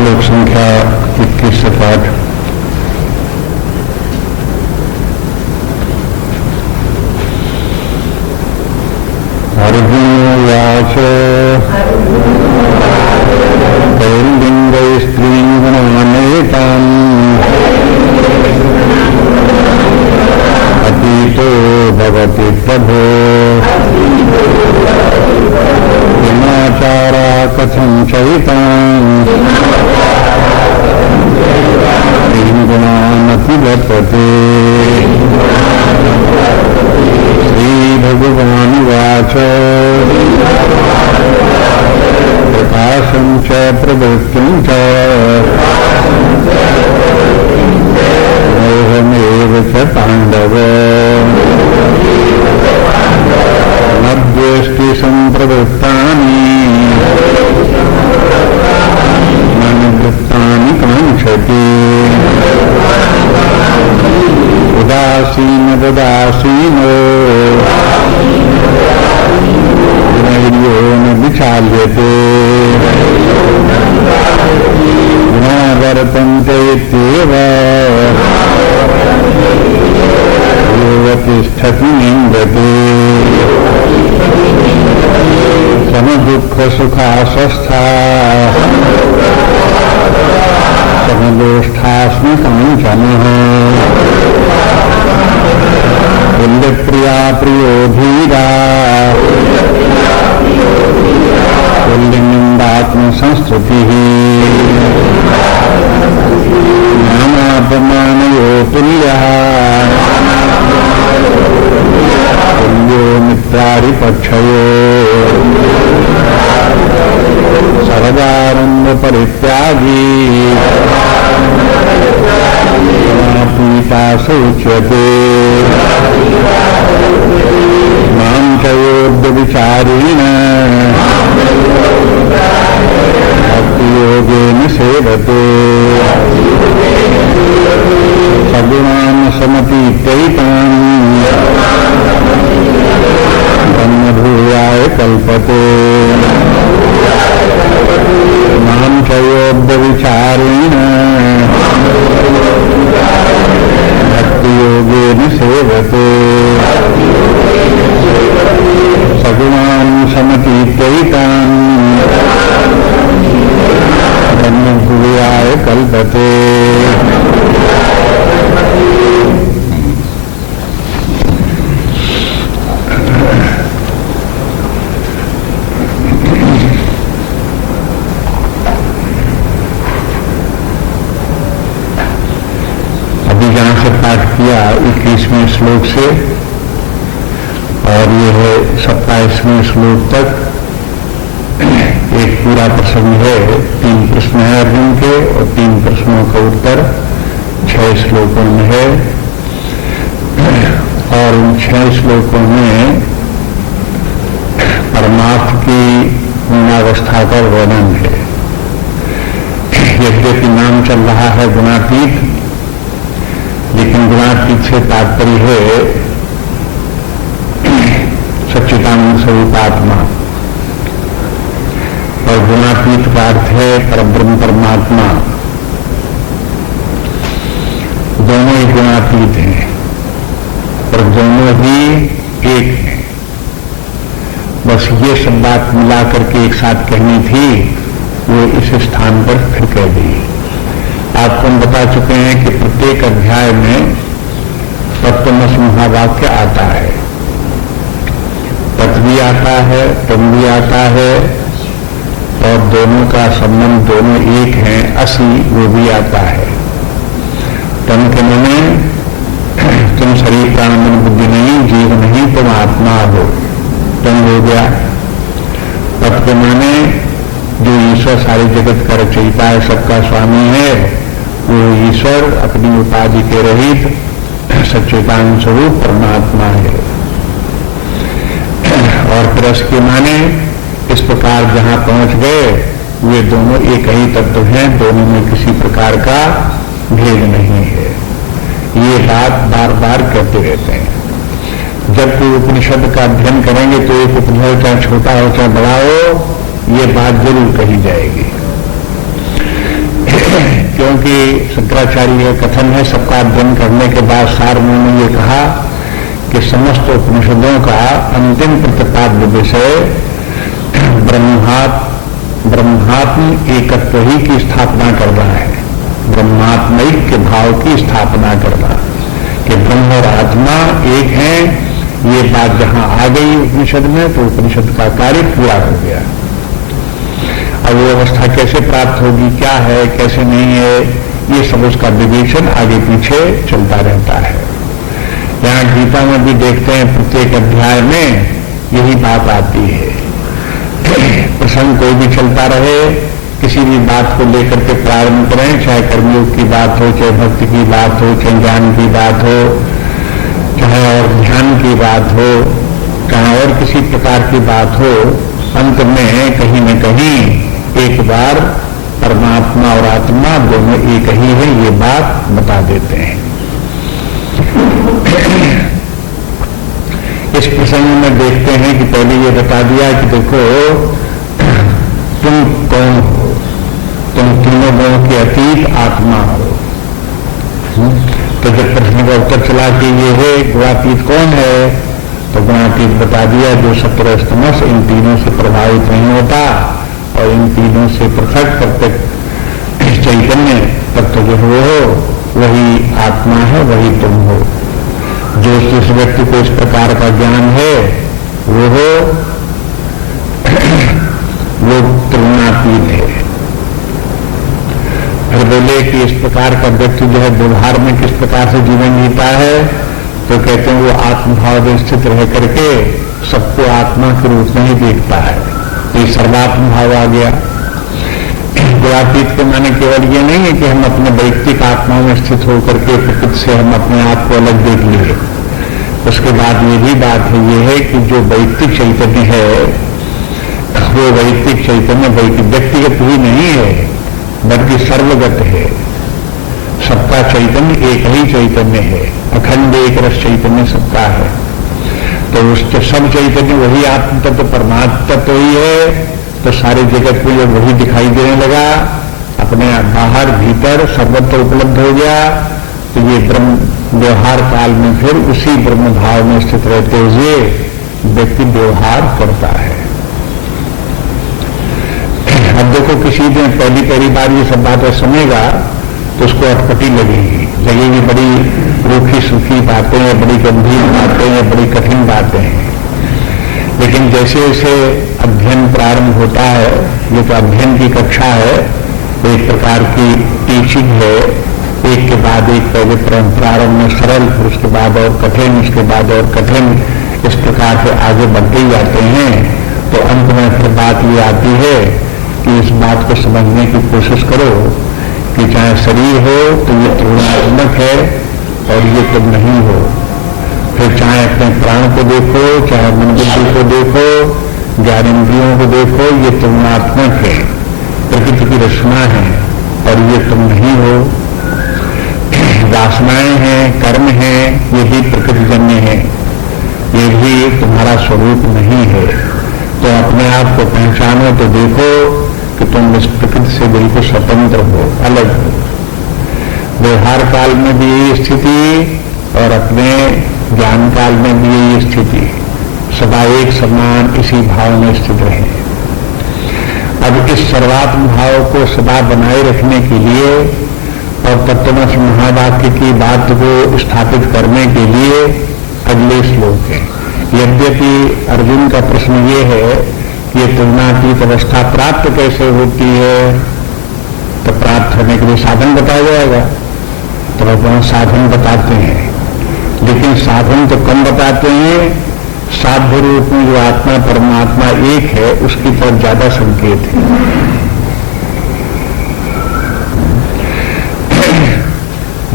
श्लोक संख्या 21 से पाठ। अर्जुनोवाच कौलिंगै स्त्रीगुणानेतान् अतीतो भवति प्रभो किमाचारा कथं चैतान् गुणानतिवर्तते। श्रीभगवानुवाच प्रकाशं च प्रवृत्तिं च मोहमेव च पाण्डव न द्वेष्टि सम्प्रवृत्तानि न निवृत्तानि काङ्क्षति। उदासीनो गुणैर्यो न विचाल्यते न वर्तन्ते इत्येव यो तिष्ठति निन्दते। समदुःखसुखास्वस्था समदोष्ठास्मि काञ्चनः तुल्यप्रिया प्रियो धीरा तुल्यनिन्दात्मसंस्तुतिः नानापमानयो तुल्यः तुल्यो मित्रारिपक्षयो सर्वारम्भपरित्यागी पीता स उच्यते। मां च योऽव्यभिचारेण भक्तियोगेन सेवते सगुणान् समतीत्यैतान् ब्रह्मभूयाय कल्पते। मां च योऽव्यभिचारेण भक्तियोगेन सेवते सगुणान् समतीत्यैतान् ब्रह्मभूयाय कल्पते। पाठ किया 21वें श्लोक से और यह 27वें श्लोक तक एक पूरा प्रसंग है। 3 प्रश्न है अर्जुन के और 3 प्रश्नों का उत्तर 6 श्लोकों में है और उन 6 श्लोकों में परमार्थ की गुणावस्था का वर्णन है। यद्यपि नाम चल रहा है गुणातीत, लेकिन गुणातीत से तात्पर्य है सच्चिदानंद स्वरूप आत्मा और गुणातीत का अर्थ है परब्रह्म परमात्मा। दोनों ही गुणातीत हैं और दोनों ही एक हैं। बस ये सब बात मिला करके एक साथ कहनी थी, वो इस स्थान पर फिर कह दी। आपको हम बता चुके हैं कि प्रत्येक अध्याय में तत्वमसि महावाक्य आता है, तत् भी आता है, तुम भी आता है और दोनों का संबंध दोनों एक हैं, असि वो भी आता है। तम के माने तुम शरीर प्राण मन बुद्धि नहीं, जीव नहीं, तुम आत्मा हो, तुम हो गया। तत् के माने जो ईश्वर सारे जगत का रचयिता है, सबका स्वामी है, वो ईश्वर अपनी उपाधि के रहित सच्चिदानंद स्वरूप परमात्मा है। और फिर इसके माने इस प्रकार जहां पहुंच गए वे दोनों एक ही तत्व हैं, दोनों में किसी प्रकार का भेद नहीं है। ये बात बार बार कहते रहते हैं। जब कोई उपनिषद का अध्ययन करेंगे तो एक उपनिषद चाहे छोटा हो चाहे बड़ा हो, ये बात जरूर कही जाएगी। क्योंकि शंकराचार्य का कथन है, सबका अध्ययन करने के बाद सार उन्होंने ये कहा कि समस्त उपनिषदों का अंतिम प्रतिपाद्य विषय ब्रह्मात्म एकत्व ही की स्थापना कर रहा है, ब्रह्मात्मैक के भाव की स्थापना कर रहा, कि ब्रह्म और आत्मा एक हैं। ये बात जहां आ गई उपनिषद में तो उपनिषद का कार्य पूरा हो गया। अब वो अवस्था कैसे प्राप्त होगी, क्या है कैसे नहीं है, ये सब उसका विवेचन आगे पीछे चलता रहता है। यहाँ गीता में भी देखते हैं प्रत्येक अध्याय में यही बात आती है। प्रसंग कोई भी चलता रहे, किसी भी बात को लेकर के प्रारंभ करें, चाहे कर्मयोग की बात हो, चाहे भक्ति की बात हो, चाहे ज्ञान की बात हो, चाहे और ध्यान की बात हो, चाहे और किसी प्रकार की बात हो, अंत में कहीं न कहीं एक बार परमात्मा और आत्मा दोनों एक ही है, ये बात बता देते हैं। इस प्रसंग में देखते हैं कि पहले ये बता दिया कि देखो तुम कौन हो, तुम तीनों गुणों के अतीत आत्मा हो। तो जब प्रश्न का उत्तर चला कि ये है गुणातीत कौन है, तो गुणातीत बता दिया जो सत्वरज तमस इन तीनों से प्रभावित नहीं होता और इन तीनों से पृथक प्रत्येक चैतन्य तत्व जो हो वही आत्मा है, वही तुम हो। जो जिस व्यक्ति को इस प्रकार का ज्ञान है वो त्रिगुणातीत है। फिर बोले कि इस प्रकार का व्यक्ति जो है व्यवहार में किस प्रकार से जीवन जीता है, तो कहते हैं वो आत्मभाव में स्थित रह करके सबको आत्मा के रूप में ही देखता है। ये सर्वात्म भाव आ गया। गुणातीत के माने केवल ये नहीं है कि हम अपने वैयक्तिक आत्मा में स्थित होकर के प्रकृति से हम अपने आप को अलग देख लिए। उसके बाद ये भी बात है ये है कि जो वैयक्तिक चैतन्य है वो वैयक्तिक चैतन्य व्यक्तिगत ही नहीं है बल्कि सर्वगत है। सबका चैतन्य एक ही चैतन्य है, अखंड एक रस चैतन्य सबका है। तो उसके सब चैतन्य वही आत्म तत्व परमात्म तत्व ही है। तो सारे जगत में जब वही दिखाई देने लगा, अपने बाहर भीतर सर्वत्र उपलब्ध हो गया, तो ये ब्रह्म व्यवहार काल में फिर उसी ब्रह्म भाव में स्थित रहते हुए व्यक्ति व्यवहार करता है। अब देखो किसी दिन पहली बार ये सब बातें सुनेगा तो उसको अटपटी लगेगी बड़ी रूखी सूखी बातें हैं, बड़ी गंभीर बातें हैं, बड़ी कठिन बातें हैं। लेकिन जैसे जैसे अध्ययन प्रारंभ होता है, ये तो अध्ययन की कक्षा है, एक प्रकार की टीचिंग है, एक के बाद एक पहले प्रारंभ में सरल, फिर उसके बाद और कठिन, उसके बाद और कठिन, इस प्रकार से आगे बढ़ते ही जाते हैं। तो अंत में फिर बात ये आती है कि इस बात को समझने की कोशिश करो कि चाहे शरीर हो तो ये त्रिगुणात्मक है और ये तुम नहीं हो। फिर चाहे अपने प्राण को देखो, चाहे मन बुद्धि को देखो, ज्ञानेंद्रियों को देखो, ये त्रिगुणात्मक है, प्रकृति की रचना है और ये तुम नहीं हो। वासनाएं हैं, कर्म हैं, ये भी प्रकृतिजन्य है, ये भी तुम्हारा स्वरूप नहीं है। तो अपने आप को पहचानो तो देखो कि तुम इस प्रकृति से बिल्कुल स्वतंत्र हो, अलग हो। व्यवहार काल में भी यही स्थिति और अपने ज्ञान काल में भी यही स्थिति, सदा एक समान इसी भाव में स्थित रहे। अब इस सर्वात्म भाव को सदा बनाए रखने के लिए और तत्वमसि महावाक्य की बात को स्थापित करने के लिए अगले श्लोक है। यद्यपि अर्जुन का प्रश्न ये है कि ये त्रिगुणातीत अवस्था प्राप्त कैसे होती है, तो प्राप्त होने के लिए साधन बताया जाएगा। तो भगवान साधन बताते हैं, लेकिन साधन तो कम बताते हैं, साध्य रूप में जो आत्मा परमात्मा एक है उसकी तरफ ज्यादा संकेत है।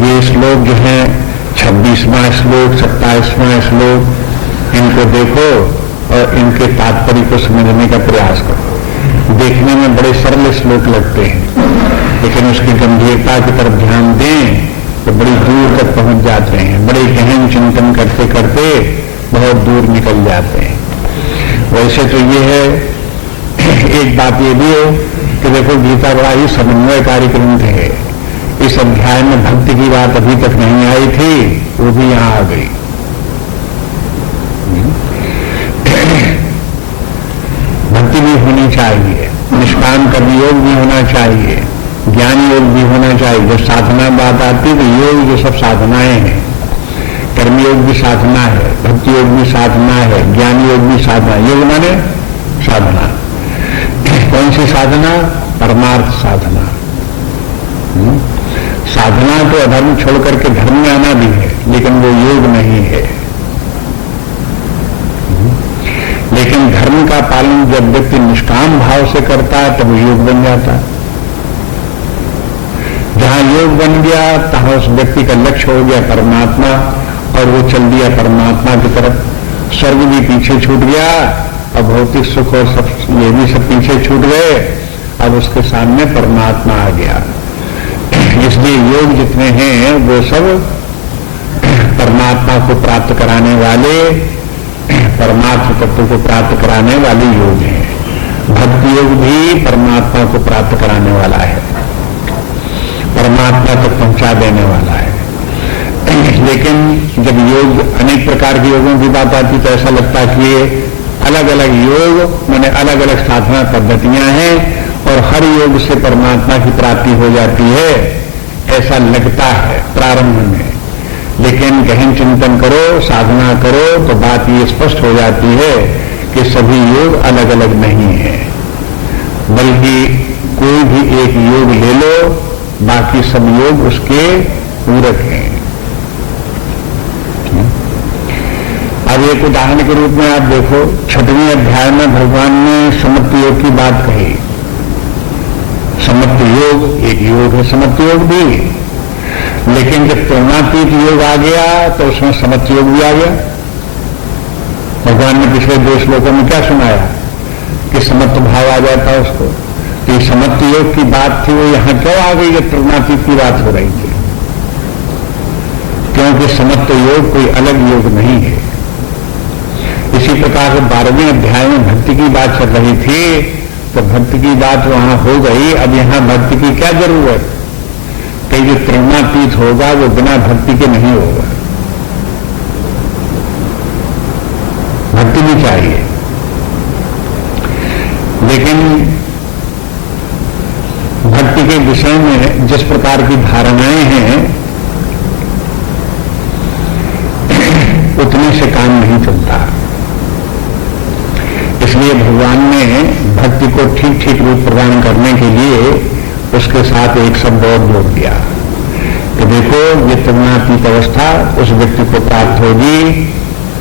ये श्लोक जो है 26वां श्लोक, 27वां श्लोक, इनको देखो और इनके तात्पर्य को समझने का प्रयास करो। देखने में बड़े सरल श्लोक लगते हैं, लेकिन उसकी गंभीरता की तरफ ध्यान दें तो बड़ी दूर तक पहुंच जाते हैं। बड़े गहन चिंतन करते करते बहुत दूर निकल जाते हैं। वैसे तो ये है, एक बात ये भी है कि देखो गीता बड़ा ही समन्वयकारी ग्रंथ है। इस अध्याय में भक्ति की बात अभी तक नहीं आई थी, वो भी यहां आ गई। भक्ति भी होनी चाहिए, निष्काम कर्म योग भी होना चाहिए, ज्ञान योग भी होना चाहिए। जब साधना बात आती है तो योग जो सब साधनाएं हैं, कर्म योग भी साधना है, भक्ति योग भी साधना है, ज्ञान योग भी साधना। योग माने साधना। कौन सी साधना? परमार्थ साधना। साधना तो अधर्म छोड़ करके धर्म में आना भी है, लेकिन वो योग नहीं है। लेकिन धर्म का पालन जब व्यक्ति निष्काम भाव से करता है तब योग बन जाता है। जहां योग बन गया तहां उस व्यक्ति का लक्ष्य हो गया परमात्मा, और वो चल दिया परमात्मा की तरफ। स्वर्ग भी पीछे छूट गया और भौतिक सुख और सब ये भी सब पीछे छूट गए। अब उसके सामने परमात्मा आ गया। इसलिए योग जितने हैं वो सब परमात्मा को प्राप्त कराने वाले, परमात्मा तत्व को प्राप्त कराने वाले योग हैं। भक्ति योग भी परमात्मा को प्राप्त कराने वाला है, परमात्मा तक पहुंचा देने वाला है। लेकिन जब योग, अनेक प्रकार के योगों की बात आती तो ऐसा लगता है कि ये अलग अलग योग माने अलग अलग साधना पद्धतियां हैं और हर योग से परमात्मा की प्राप्ति हो जाती है, ऐसा लगता है प्रारंभ में। लेकिन गहन चिंतन करो, साधना करो तो बात ये स्पष्ट हो जाती है कि सभी योग अलग अलग नहीं है, बल्कि कोई भी एक योग ले लो, बाकी सब योग उसके पूरक हैं। अब एक उदाहरण के रूप में आप देखो, 6वें अध्याय में भगवान ने समत्व योग की बात कही। समत्व योग एक योग है, समत्व योग भी। लेकिन जब तुलनातीत योग आ गया तो उसमें समत्व योग भी आ गया। भगवान ने पिछले 2 श्लोकों में क्या सुनाया कि समत्व भाव आ जाता है उसको। तो ये समत्व योग की बात थी, वो यहां क्यों आ गई जब तुलनातीत की बात हो रही थी? क्योंकि समत्व योग कोई अलग योग नहीं है। इसी प्रकार से 12वें अध्याय में भक्ति की बात चल रही थी, तो भक्ति की बात वहां हो गई। अब यहां भक्ति की क्या जरूरत? कि जो त्रिगुणातीत होगा वो बिना भक्ति के नहीं होगा। भक्ति भी चाहिए, लेकिन भक्ति के विषय में जिस प्रकार की धारणाएं हैं उतने से काम नहीं चलता। इसलिए भगवान ने भक्ति को ठीक ठीक रूप प्रदान करने के लिए उसके साथ एक शब्द और जोड़ दिया कि देखो ये त्रिगुणातीत अवस्था उस व्यक्ति को प्राप्त होगी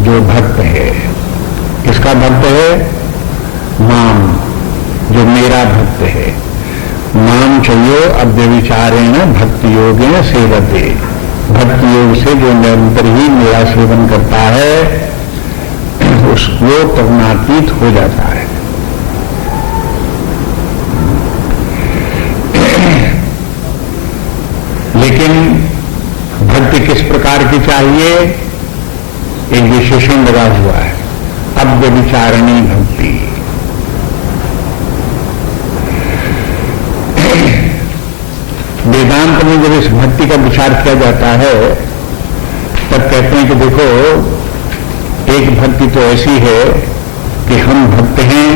जो भक्त है। किसका भक्त है? माम, जो मेरा भक्त है। माम चयो अव्यभिचारेण भक्ति योगेन सेवते। भक्ति योग से जो निरंतर ही मेरा सेवन करता है उसको त्रिगुणातीत हो जाता है। लेकिन भक्ति किस प्रकार की चाहिए? एक विशेषण लगा हुआ है, अव्यभिचारिणी भक्ति। वेदांत में जब इस भक्ति का विचार किया जाता है तब कहते हैं कि देखो, एक भक्ति तो ऐसी है कि हम भक्त हैं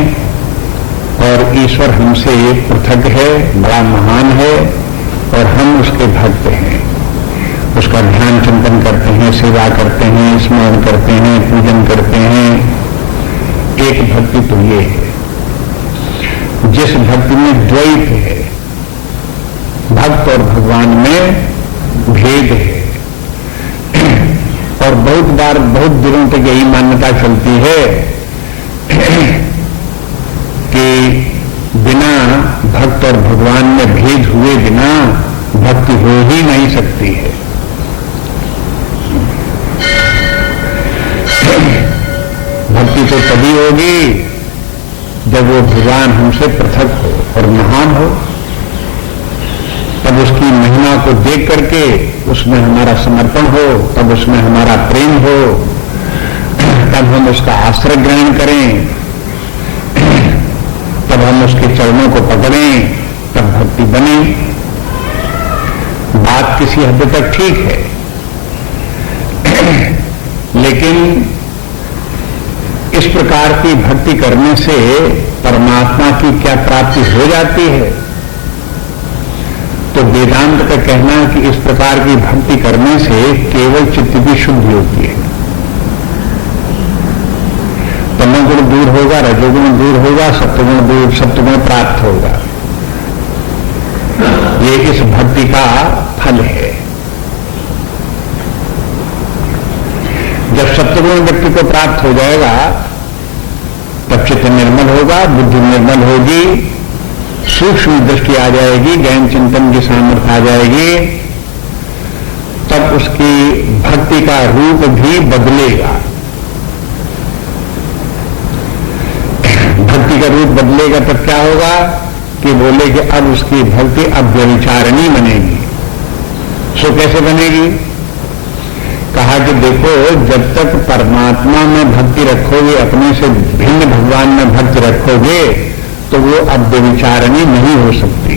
और ईश्वर हमसे पृथक है, बड़ा महान है और हम उसके भक्त हैं। उसका ध्यान चिंतन करते हैं, सेवा करते हैं, स्मरण करते हैं, पूजन करते हैं। एक भक्ति तो ये है। जिस भक्ति में द्वैत है, भक्त और भगवान में भेद है। और बहुत बार बहुत दिनों तक यही मान्यता चलती है कि बिना भक्त और भगवान में भेद हुए बिना भक्ति हो ही नहीं सकती है। भक्ति तो तभी होगी जब वो भगवान हमसे पृथक हो और महान हो। तब उसकी महिमा को देख करके उसमें हमारा समर्पण हो, तब उसमें हमारा प्रेम हो, तब हम उसका आश्रय ग्रहण करें, तब हम उसके चरणों को पकड़ें, तब भक्ति बने। बात किसी हद तक ठीक है, लेकिन इस प्रकार की भक्ति करने से परमात्मा की क्या प्राप्ति हो जाती है? तो वेदांत का कहना है कि इस प्रकार की भक्ति करने से केवल चित्त की शुद्धि होती है। तमोगुण दूर होगा, रजोगुण दूर होगा, सत्वगुण प्राप्त होगा। ये इस भक्ति का फल है। जब सत्वगुण व्यक्ति को प्राप्त हो जाएगा तब चित्त निर्मल होगा, बुद्धि निर्मल होगी, सूक्ष्म दृष्टि आ जाएगी, ज्ञान चिंतन की सामर्थ्य आ जाएगी, तब उसकी भक्ति का रूप भी बदलेगा। भक्ति का रूप बदलेगा तब क्या होगा कि बोले कि अब उसकी भक्ति अब व्यभिचारिणी बनेगी। सो कैसे बनेगी? कहा कि देखो, जब तक परमात्मा में भक्ति रखोगे, अपने से भिन्न भगवान में भक्ति रखोगे, तो वो अब व्यभिचारिणी नहीं हो सकती।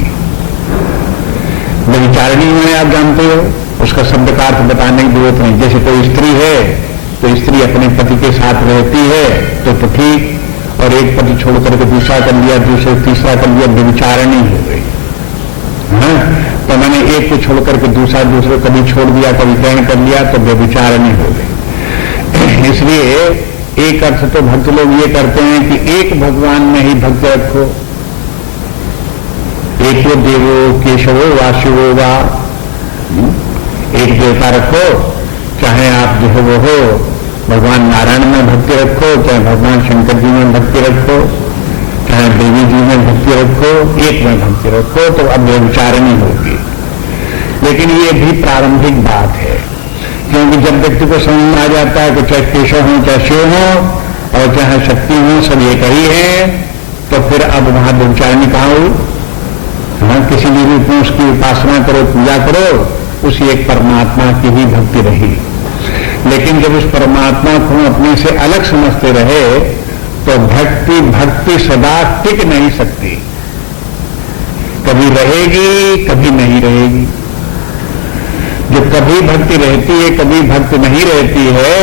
व्यभिचारिणी में आप जानते हो, उसका शब्द का अर्थ बताने की जरूरत नहीं। जैसे कोई स्त्री है तो स्त्री अपने पति के साथ रहती है तो ठीक, और एक पति छोड़ करके दूसरा कर लिया, दूसरे तीसरा कर लिया, व्यभिचारिणी हो गई। तो मैंने एक को छोड़ करके दूसरे कभी छोड़ दिया, कभी ग्रहण कर लिया, तो व्यभिचारिणी हो गई। इसलिए एक अर्थ तो भक्त लोग ये करते हैं कि एक भगवान में ही भक्ति रखो, एक देवो केशवो वा शिवो वा, एक देवता रखो, चाहे आप जो है वो हो भगवान नारायण में भक्ति रखो, चाहे भगवान शंकर जी में भक्ति रखो, चाहे देवी जी में भक्ति रखो, एक में भक्ति रखो, तो अब व्यभिचारिणी होगी। लेकिन ये भी प्रारंभिक बात है, क्योंकि जब व्यक्ति को समझ में आ जाता है कि चाहे केशव हो, चाहे शिव हो, और चाहे शक्ति हो, सब एक ही है, तो फिर अब वहां व्यभिचारिणी कहाँ हुई? हाँ, किसी भी रूप में उसकी उपासना करो, पूजा करो, उसी एक परमात्मा की ही भक्ति रही। लेकिन जब उस परमात्मा को अपने से अलग समझते रहे तो भक्ति सदा टिक नहीं सकती, कभी रहेगी, कभी नहीं रहेगी। जो कभी भक्ति रहती है, कभी भक्ति नहीं रहती है,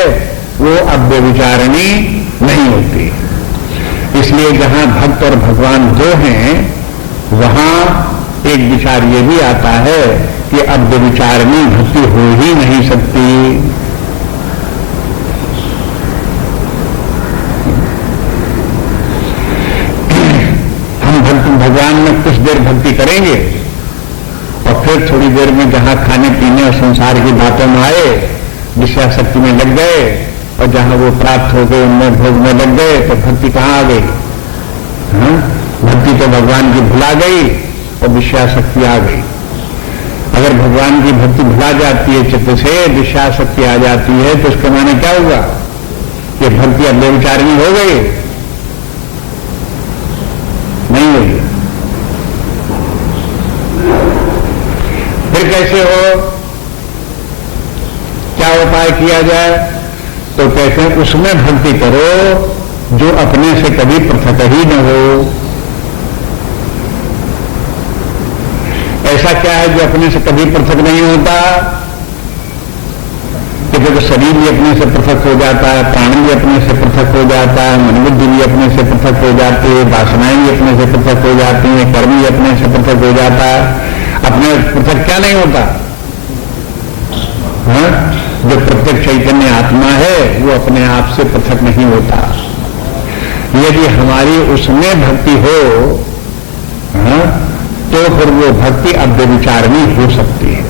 वो अब व्यभिचारिणी नहीं होती। इसलिए जहां भक्त और भगवान दो हैं, वहां एक विचार ये भी आता है कि अब व्यभिचारिणी भक्ति हो ही नहीं सकती। भगवान में कुछ देर भक्ति करेंगे और फिर थोड़ी देर में जहां खाने पीने और संसार की बातों में आए, विषयाशक्ति में लग गए, और जहां वो प्राप्त हो गए उनमें भोग में लग गए, तो भक्ति कहां आ गई? भक्ति तो भगवान की भुला गई और विषयाशक्ति आ गई। अगर भगवान की भक्ति भुला जाती है, चित्त से विषयाशक्ति आ जाती है, तो उसके माने क्या होगा? कि भक्ति अब व्यभिचारिणी हो गई? नहीं होगी। फिर कैसे हो? क्या उपाय किया जाए? तो कहते हैं उसमें भक्ति करो जो अपने से कभी पृथक ही न हो। ऐसा क्या है जो अपने से कभी पृथक नहीं होता? कि जब शरीर भी अपने से पृथक हो जाता है, प्राण भी अपने से पृथक हो जाता है, मन बुद्धि भी अपने से पृथक हो जाती है, वासनाएं भी अपने से पृथक हो जाती हैं, कर्म भी अपने से पृथक हो जाता है। अपने पृथक क्या नहीं होता? जो प्रत्यक्ष चैतन्य आत्मा है वो अपने आप से पृथक नहीं होता। यदि हमारी उसमें भक्ति हो तो फिर वो भक्ति अब व्यभिचारिणी हो सकती है।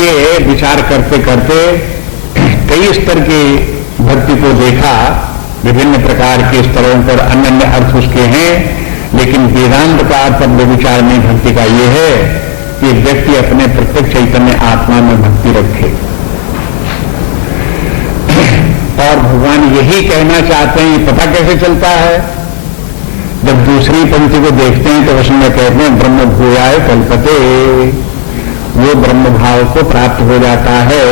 ये विचार करते करते कई स्तर की भक्ति को देखा, विभिन्न प्रकार के स्तरों पर अन्य अर्थ उसके हैं, लेकिन वेदांत का अर्थ व्यभिचारिणी भक्ति का ये है कि व्यक्ति अपने प्रत्यक्ष चैतन्य आत्मा में भक्ति रखे। और भगवान यही कहना चाहते हैं। पता कैसे चलता है? जब दूसरी पंक्ति को देखते हैं तो उसमें कहते हैं ब्रह्म भूयाय कल्पते, वो ब्रह्म भाव को प्राप्त हो जाता है।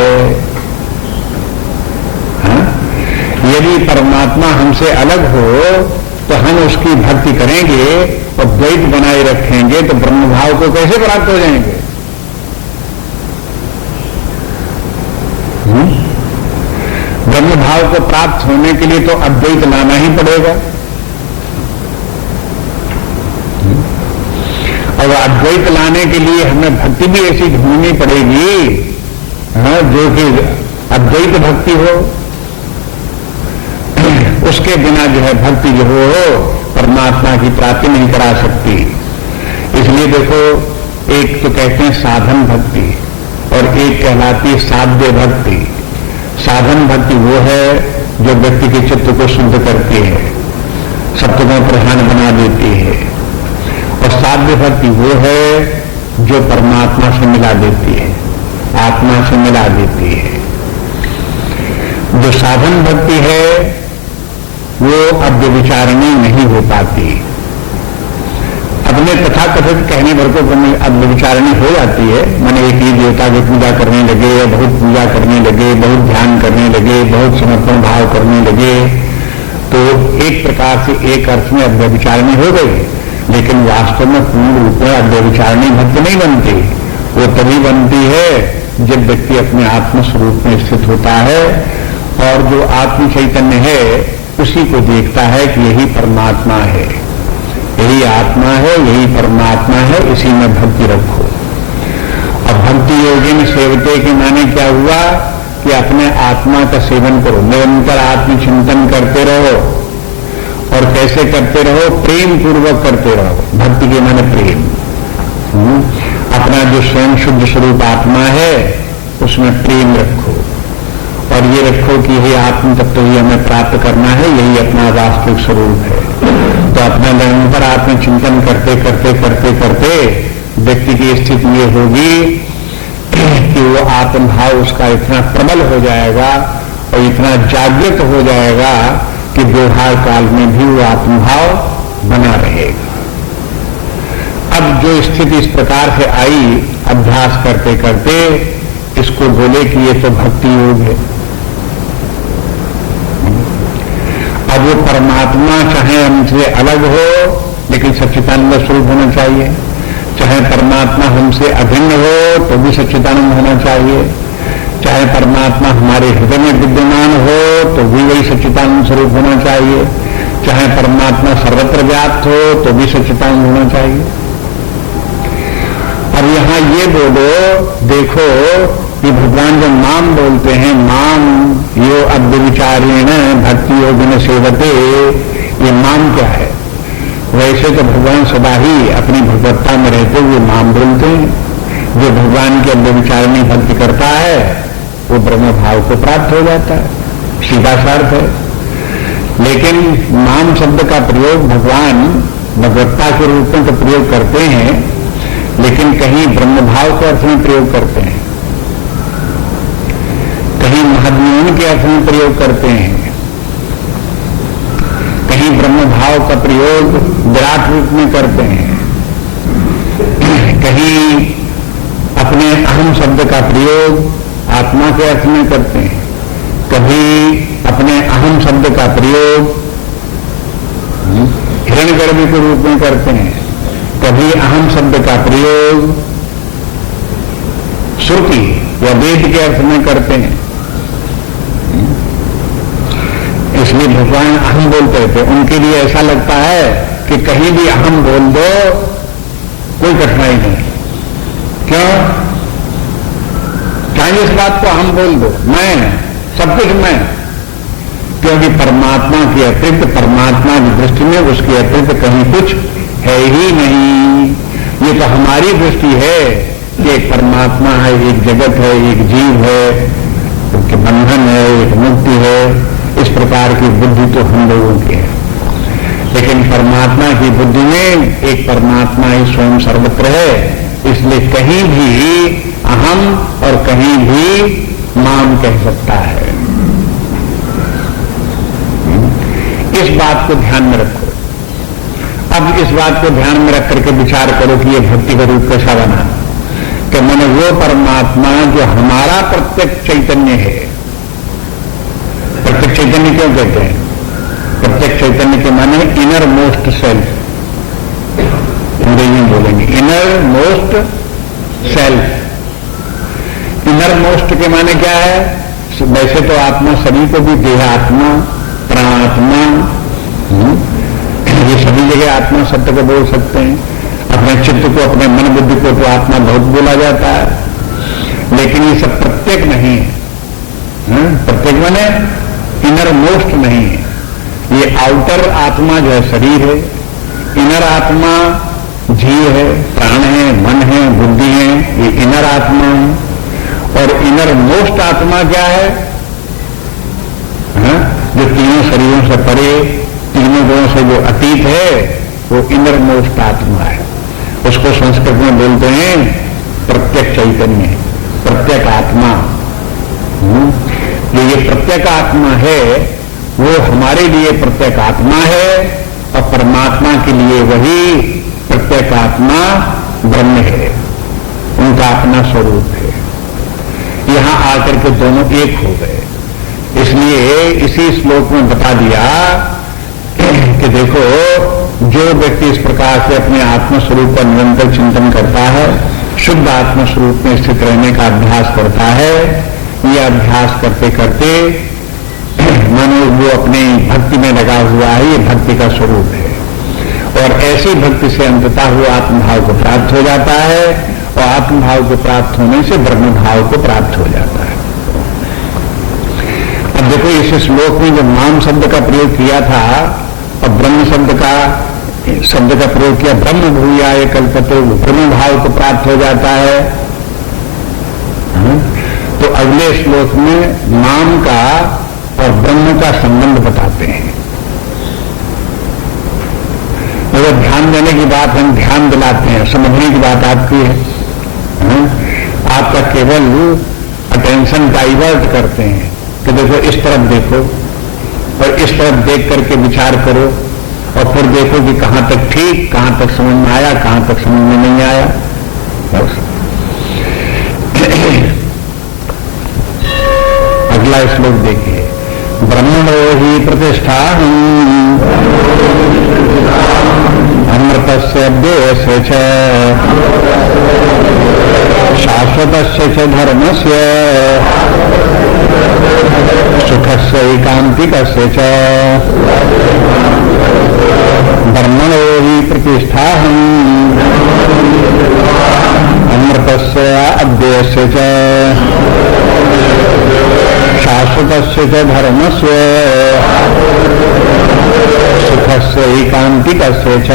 यदि परमात्मा हमसे अलग हो तो हम उसकी भक्ति करेंगे और द्वैत बनाए रखेंगे तो ब्रह्म भाव को कैसे प्राप्त हो जाएंगे? ब्रह्म भाव को प्राप्त होने के लिए तो अद्वैत लाना ही पड़ेगा। और अद्वैत लाने के लिए हमें भक्ति भी ऐसी ढूंढनी पड़ेगी जो कि अद्वैत भक्ति हो। उसके बिना जो है भक्ति जो हो परमात्मा की प्राप्ति नहीं करा सकती। इसलिए देखो, एक तो कहते हैं साधन भक्ति और एक कहलाती है साध्य भक्ति। साधन भक्ति वो है जो व्यक्ति के चित्त को शुद्ध करती है, सत्वों प्रधान बना देती है। और साध्य भक्ति वो है जो परमात्मा से मिला देती है, आत्मा से मिला देती है। जो साधन भक्ति है वो अव्यभिचारिणी नहीं हो पाती। अपने तथाकथित कहने भर को अव्यभिचारिणी हो जाती है। माने एक ही देवता की पूजा करने लगे, बहुत पूजा करने लगे, बहुत ध्यान करने लगे, बहुत समर्पण भाव करने लगे, तो एक प्रकार से एक अर्थ में अव्यभिचारिणी हो गई। लेकिन वास्तव में पूर्ण रूप में अव्यभिचारिणी भक्ति नहीं बनती। वो तभी बनती है जब व्यक्ति अपने आत्मस्वरूप में स्थित होता है और जो आत्म चैतन्य है उसी को देखता है कि यही परमात्मा है, यही आत्मा है, यही परमात्मा है, इसी में भक्ति रखो। अब भक्ति योगिन सेवते के माने क्या हुआ कि अपने आत्मा का सेवन करो, निरंतर आत्मचिंतन करते रहो। और कैसे करते रहो? प्रेम पूर्वक करते रहो। भक्ति के माने प्रेम। अपना जो स्वयं शुद्ध स्वरूप आत्मा है उसमें प्रेम रखो और ये रखो कि यही आत्म तत्व ही हमें प्राप्त करना है, यही अपना वास्तविक स्वरूप है। तो अपना निरंतर आत्मचिंतन करते करते करते करते व्यक्ति की स्थिति ये होगी कि वो आत्मभाव उसका इतना प्रबल हो जाएगा और इतना जागृत हो जाएगा कि व्यवहार काल में भी वो आत्मभाव बना रहेगा। अब जो स्थिति इस प्रकार से आई अभ्यास करते करते, इसको बोले कि ये तो भक्ति योग है। अब वो परमात्मा चाहे हमसे अलग हो लेकिन सच्चिदानंद स्वरूप होना चाहिए, चाहे परमात्मा हमसे अभिन्न हो तो भी सच्चिदानंद होना चाहिए, चाहे परमात्मा हमारे हृदय में विद्यमान हो तो भी वही सच्चिदानंद स्वरूप होना चाहिए, चाहे परमात्मा सर्वत्र व्याप्त हो तो भी सच्चिदानंद होना चाहिए। अब यहां ये बोलो, देखो कि भगवान जब माम बोलते हैं, माम यो अव्यभिचारेण भक्ति योगिन सेवते, ये माम क्या है? वैसे तो भगवान सदा ही अपनी भगवत्ता में रहते हुए माम बोलते हैं। जो भगवान की अव्यभिचारिणी भक्ति करता है वो ब्रह्म भाव को प्राप्त हो जाता है, सीधा सार्थ है। लेकिन माम शब्द का प्रयोग भगवान भगवत्ता के रूप में तो प्रयोग करते हैं, लेकिन कहीं ब्रह्म भाव के अर्थ में प्रयोग करते हैं, कहीं महाज्ञान के अर्थ में प्रयोग करते हैं, कहीं ब्रह्म भाव का प्रयोग विराट रूप में करते हैं, कहीं अपने अहम शब्द का प्रयोग आत्मा के अर्थ में करते हैं, कभी अपने अहम शब्द का प्रयोग हिरण्यगर्भ के रूप में करते हैं, कभी अहम शब्द का प्रयोग श्रुति या वेद के अर्थ में करते हैं। इसलिए भगवान अहम बोलते थे, उनके लिए ऐसा लगता है कि कहीं भी अहम बोल दो कोई कठिनाई नहीं। क्यों? चाहे इस बात को अहम बोल दो, मैं सब कुछ मैं, क्योंकि परमात्मा की अतिरिक्त, परमात्मा की दृष्टि में उसके अतिरिक्त कहीं कुछ है ही नहीं। ये तो हमारी दृष्टि है कि एक परमात्मा है, एक जगत है, एक जीव है, एक बंधन है, एक मुक्ति है। इस प्रकार की बुद्धि तो हम लोगों की है, लेकिन परमात्मा की बुद्धि में एक परमात्मा ही स्वयं सर्वत्र है। इसलिए कहीं भी अहम और कहीं भी माम कह सकता है। इस बात को ध्यान में रखो। अब इस बात को ध्यान में रख करके विचार करो कि ये भक्ति का रूप कैसा बना, कि मैंने वो परमात्मा जो हमारा प्रत्यक्ष चैतन्य है। प्रत्यक्ष चैतन्य क्यों कहते हैं? प्रत्यक्ष चैतन्य के माने इनर मोस्ट सेल्फ, अंग्रेजी में बोलेंगे inner most self. Inner most के माने क्या है? वैसे तो आत्मा सभी को भी देहात्मा, प्राणात्मा, ये सभी जगह आत्मा शब्द को बोल सकते हैं। अपने चित्त को, अपने मन बुद्धि को तो आत्मा बहुत बोला जाता है, लेकिन ये सब प्रत्येक नहीं है। प्रत्येक माने इनर मोस्ट नहीं है। ये आउटर आत्मा जो है शरीर है, इनर आत्मा जीव है, प्राण है, मन है, बुद्धि है, ये इनर आत्मा है। और इनर मोस्ट आत्मा क्या है? जो तीनों शरीरों से परे, तीनों गुणों से जो अतीत है, वो इनर मोस्ट आत्मा है। उसको संस्कृत में बोलते हैं प्रत्यक्ष चैतन्य, प्रत्येक आत्मा। जो ये प्रत्येक आत्मा है वो हमारे लिए प्रत्येक आत्मा है, और परमात्मा के लिए वही प्रत्येक आत्मा ब्रह्म है, उनका अपना स्वरूप है। यहां आकर के दोनों एक हो गए। इसलिए इसी श्लोक में बता दिया कि देखो, जो व्यक्ति इस प्रकार से अपने आत्मस्वरूप पर निरंतर चिंतन करता है, शुद्ध आत्मस्वरूप में स्थित रहने का अभ्यास करता है, ये अभ्यास करते करते मानो वो अपनी भक्ति में लगा हुआ है, ये भक्ति का स्वरूप है। और ऐसी भक्ति से अंततः वो आत्मभाव को प्राप्त हो जाता है, और आत्मभाव को प्राप्त होने से ब्रह्म भाव को प्राप्त हो जाता है। अब देखो, इस श्लोक में जो नाम शब्द का प्रयोग किया था और ब्रह्म शब्द का प्रयोग किया, ब्रह्म भूयाय कल्पतो, ब्रह्म भाव को प्राप्त हो जाता है। तो अगले श्लोक में नाम का और ब्रह्म का संबंध बताते हैं। अगर ध्यान देने की बात, हम ध्यान दिलाते हैं, समझने की बात आपकी है। आपका केवल अटेंशन डाइवर्ट करते हैं कि देखो इस तरफ देखो, और इस तरफ देख करके विचार करो, और फिर देखो कि कहां तक ठीक, कहां तक समझ में आया, कहां तक समझ में नहीं आया। बस अगला श्लोक देखिए, ब्रह्मणो ही प्रतिष्ठा अमृतस्य अव्ययस्य च शाश्वतस्य च धर्मस्य सुखस्य एकांतिकस्य च ब्रह्मणो हि प्रतिष्ठाहम् अमृतस्य अव्ययस्य च शाश्वतस्य च धर्मस्य सुखस्य एकांतिकस्य च।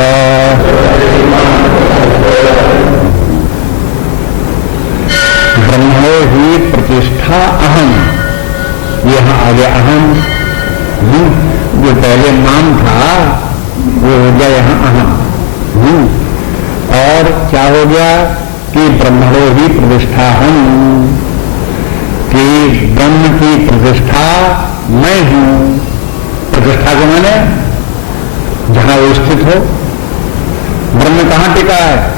ब्रह्मो ही प्रतिष्ठा अहम, यहां आगे अहम, जो पहले नाम था वो हो गया यहां अहम। और क्या हो गया कि ब्रह्मणो ही प्रतिष्ठा हम, कि ब्रह्म की प्रतिष्ठा मैं हूं। प्रतिष्ठा को मैंने जहां वो स्थित हो, ब्रह्म कहां टिका है?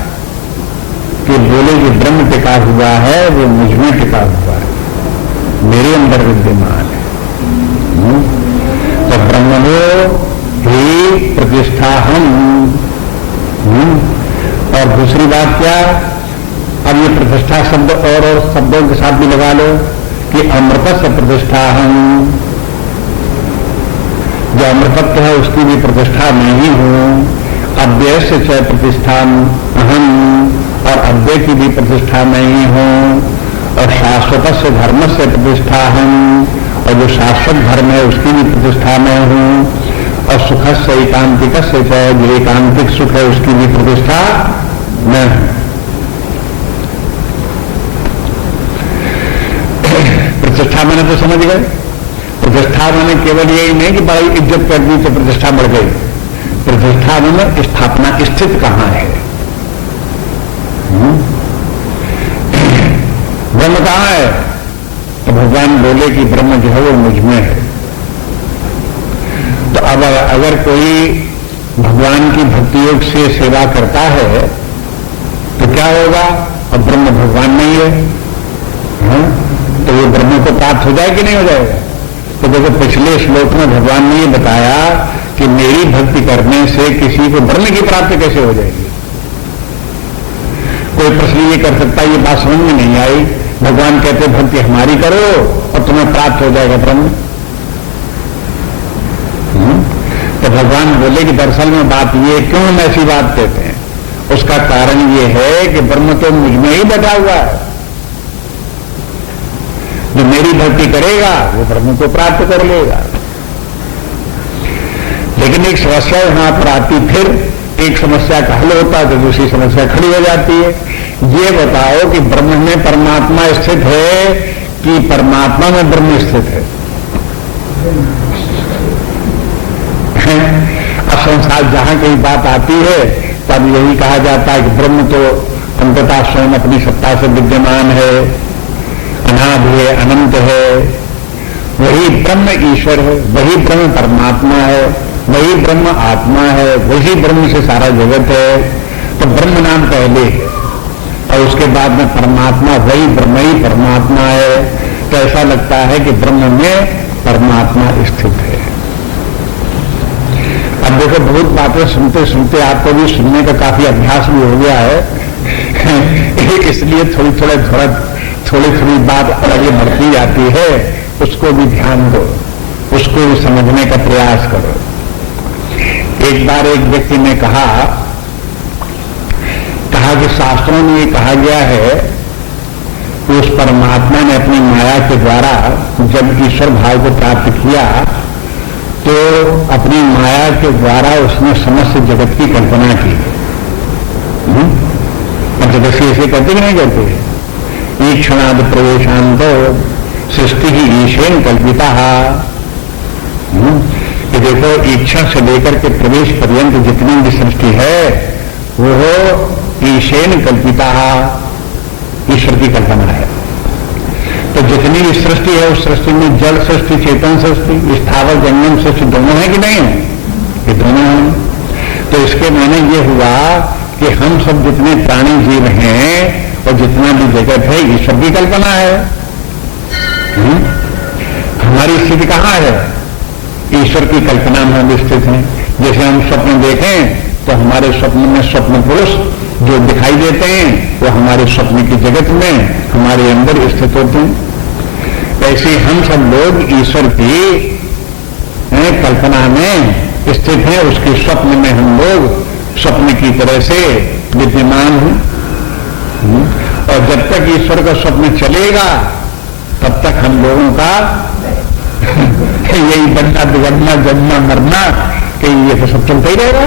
कि बोले कि ब्रह्म टिका हुआ है, वो मुझ में टिका हुआ है, मेरे अंदर विद्यमान है। तो ब्रह्मणो ही प्रतिष्ठा हम। और दूसरी बात क्या, अब ये प्रतिष्ठा शब्द और शब्दों के साथ भी लगा लो कि अमृत से प्रतिष्ठा हम, जो अमृतत्व है उसकी भी प्रतिष्ठा मैं ही हूं। अव्यय से च प्रतिष्ठा अहम, और अव्यय की भी प्रतिष्ठा मैं ही हूं। और शाश्वत से धर्म से प्रतिष्ठा हम, और जो शाश्वत धर्म है उसकी भी प्रतिष्ठा मैं हूं। और सुख से एकांतिक से च, जो एकांतिक सुख है उसकी भी प्रतिष्ठा मैं हूं। प्रतिष्ठा मैंने तो समझ गए। प्रतिष्ठा मैंने केवल यही नहीं कि बड़ी इज्जत कर दी तो प्रतिष्ठा बढ़ गई। प्रतिष्ठा मैंने स्थापना, स्थित कहां है, ब्रह्म कहां है? तो भगवान बोले कि ब्रह्म जो है वो मुझ में है। तो अब अगर कोई भगवान की भक्ति योग से सेवा करता है तो क्या होगा? अब ब्रह्म भगवान नहीं है, तो वो ब्रह्म को प्राप्त हो जाए कि नहीं हो जाएगा? तो देखो पिछले श्लोक में भगवान ने ये बताया कि मेरी भक्ति करने से किसी को ब्रह्म की प्राप्ति कैसे हो जाएगी। कोई प्रश्न ये कर सकता है, ये बात समझ में नहीं आई, भगवान कहते भक्ति हमारी करो और तुम्हें प्राप्त हो जाएगा ब्रह्म। तो भगवान बोले कि दरअसल में बात ये, क्यों हम ऐसी बात कहते हैं, उसका कारण ये है कि ब्रह्म तो मुझ में ही बैठा हुआ है। जो मेरी भक्ति करेगा वो ब्रह्म को प्राप्त कर लेगा। लेकिन एक समस्या यहां पर आती, फिर एक समस्या का हल होता है तो दूसरी समस्या खड़ी हो जाती है। ये बताओ कि ब्रह्म में परमात्मा स्थित है कि परमात्मा में ब्रह्म स्थित है? अब संसार जहां कोई बात आती है तब यही कहा जाता है कि ब्रह्म तो अंततः स्वयं अपनी सत्ता से विद्यमान है, अनादि है, अनंत है, वही ब्रह्म ईश्वर है, वही ब्रह्म परमात्मा है, वही ब्रह्म आत्मा है, वही ब्रह्म से सारा जगत है। तो ब्रह्म नाम पहले है और उसके बाद में परमात्मा, वही ब्रह्म ही परमात्मा है। तो ऐसा लगता है कि ब्रह्म में परमात्मा स्थित है। अब देखो, बहुत बातें सुनते सुनते आपको भी सुनने का काफी अभ्यास भी हो गया है इसलिए थोड़ी थोड़ी बात आगे बढ़ती जाती है, उसको भी ध्यान दो, उसको भी समझने का प्रयास करो। एक बार एक व्यक्ति ने कहा कि शास्त्रों में ये कहा गया है कि उस परमात्मा ने अपनी माया के द्वारा जब ईश्वर भाव को प्राप्त किया तो अपनी माया के द्वारा उसने समस्त जगत की कल्पना की। पंचदशी ऐसे कहते कि नहीं कहते? ईक्षणाद प्रवेशांत सृष्टि ही ईशेन कल्पिता। कि देखो, इच्छा से लेकर के प्रवेश पर्यंत जितनी भी सृष्टि है वो ईशेन कल्पिता, ईश्वर की कल्पना है। तो जितनी भी सृष्टि है उस सृष्टि में जल सृष्टि, चेतन सृष्टि, स्थावर जंगम सृष्टि दोनों है कि नहीं है? ये दोनों हैं। तो इसके माने ये हुआ कि हम सब जितने प्राणी जीव हैं और जितना भी जगत है ईश्वर की कल्पना है। हमारी स्थिति कहाँ है? ईश्वर की कल्पना में हम स्थित हैं। जैसे हम स्वप्न देखें तो हमारे स्वप्न में स्वप्न पुरुष जो दिखाई देते हैं वो हमारे स्वप्न की जगत में हमारे अंदर स्थित होते हैं। ऐसे हम सब लोग ईश्वर की कल्पना में स्थित हैं, उसके स्वप्न में हम लोग स्वप्न की तरह से विद्यमान हैं। और जब तक ईश्वर का स्वप्न चलेगा तब तक हम लोगों का यही बनना बिगड़ना जन्मना मरना कि ये तो सब चलता ही रहेगा।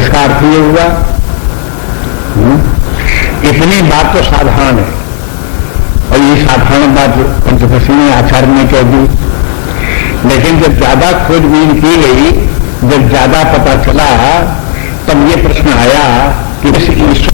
इसका अर्थ ये हुआ, इतनी बात तो साधारण है और ये साधारण बात पंचदशी ने आचार्य ने कह दी। लेकिन जब ज्यादा खोजबीन की गई, जब ज्यादा पता चला, तब ये प्रश्न आया कि इस ईश्वर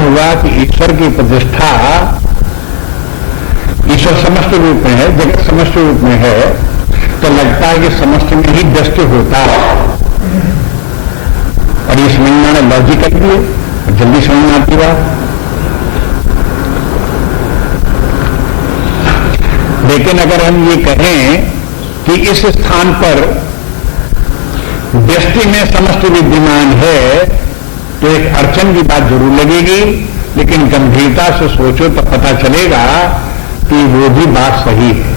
हुआ कि ईश्वर की प्रतिष्ठा, ईश्वर समस्त रूप में है, जगत समस्त रूप में है, तो लगता है कि समस्त में ही व्यस्त होता है। और ये समझ में आना लॉजिकल भी है, जल्दी समझ में आती बात। लेकिन अगर हम ये कहें कि इस स्थान पर व्यष्टि में समस्त विद्यमान है तो एक अड़चन की बात जरूर लगेगी, लेकिन गंभीरता से सोचो तो पता चलेगा कि वो भी बात सही है।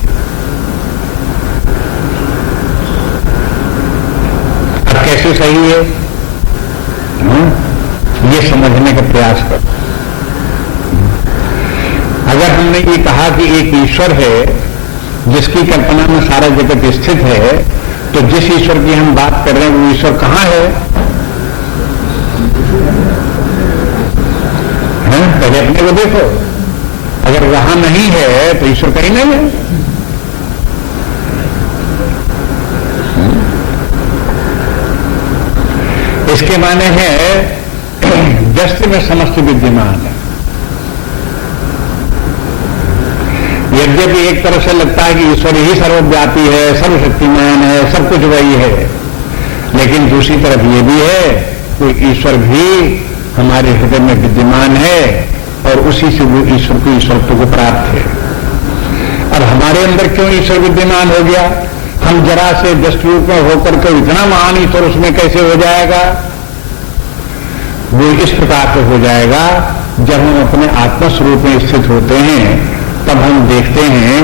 अब कैसे सही है ये समझने का प्रयास करो। अगर हमने ये कहा कि एक ईश्वर है जिसकी कल्पना में सारा जगत स्थित है, तो जिस ईश्वर की हम बात कर रहे हैं वो ईश्वर कहाँ है? पहले अपने को देखो, अगर वहां नहीं है तो ईश्वर कहीं नहीं है। इसके माने है व्यस्त में समस्त विद्यमान है। यद्यपि एक तरफ से लगता है कि ईश्वर ही सर्वव्यापी है, सर्वशक्तिमान है, सब कुछ वही है, लेकिन दूसरी तरफ ये भी है कि ईश्वर भी हमारे हृदय में विद्यमान है और उसी से वो ईश्वर को ईश्वरत्व को प्राप्त है। और हमारे अंदर क्यों ईश्वर विद्यमान हो गया? हम जरा से दृष्टि रूप में होकर के इतना महान ईश्वर उसमें कैसे हो जाएगा? वो इस प्रकार से हो जाएगा, जब हम अपने आत्मस्वरूप में स्थित होते हैं तब हम देखते हैं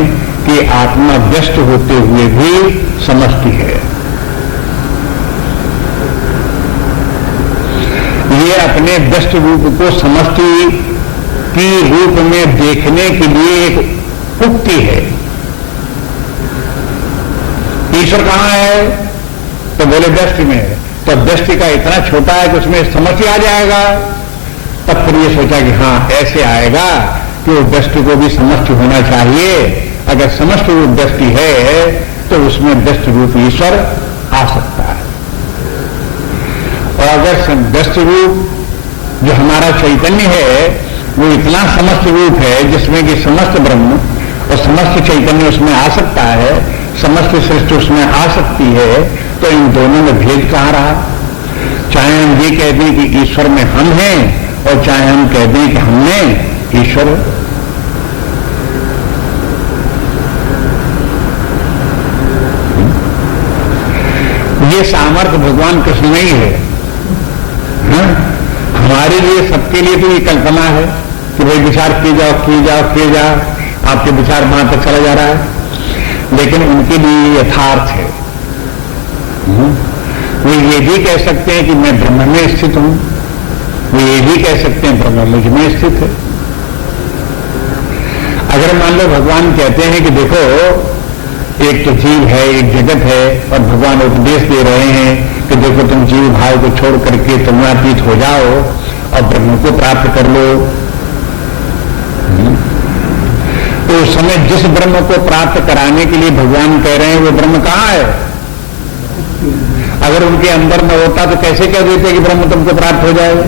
कि आत्मा व्यस्त होते हुए भी समष्टि है। ये अपने व्यस्त रूप को समष्टि की रूप में देखने के लिए एक उक्ति है। ईश्वर कहां है? तो बोले व्यष्टि में है। तो व्यष्टि का इतना छोटा है कि उसमें समष्टि आ जाएगा। तब फिर ये सोचा कि हाँ ऐसे आएगा कि वो व्यष्टि को भी समष्टि होना चाहिए। अगर समष्टि रूप व्यष्टि है तो उसमें व्यष्टि रूप ईश्वर आ सकता है। और अगर व्यष्टि रूप जो हमारा चैतन्य है वो इतना समस्त रूप है जिसमें कि समस्त ब्रह्म और समस्त चैतन्य उसमें आ सकता है, समस्त सृष्टि उसमें आ सकती है, तो इन दोनों में भेद कहां रहा? चाहे हम ये कह दें कि ईश्वर में हम हैं और चाहे हम कह दें कि हमने ईश्वर। ये सामर्थ्य भगवान कृष्ण में ही है। हमारे लिए, सबके लिए तो ये कल्पना है कि भाई विचार किए जाओ किए जाओ किए जाओ, आपके विचार वहां तक चला जा रहा है, लेकिन उनके लिए यथार्थ है। वो ये भी कह सकते हैं कि मैं ब्रह्म में स्थित हूं, वो ये भी कह सकते हैं ब्रह्म मुझ में स्थित है। अगर मान लो भगवान कहते हैं कि देखो एक तो जीव है, एक जगत है, और भगवान उपदेश दे रहे हैं कि देखो तुम जीव भाव को छोड़ करके तुलनातीत हो जाओ और ब्रह्म को प्राप्त कर लो, तो उस समय जिस ब्रह्म को प्राप्त कराने के लिए भगवान कह रहे हैं वो ब्रह्म कहां है? अगर उनके अंदर न होता तो कैसे कह देते कि ब्रह्म तुमको प्राप्त हो जाएगा?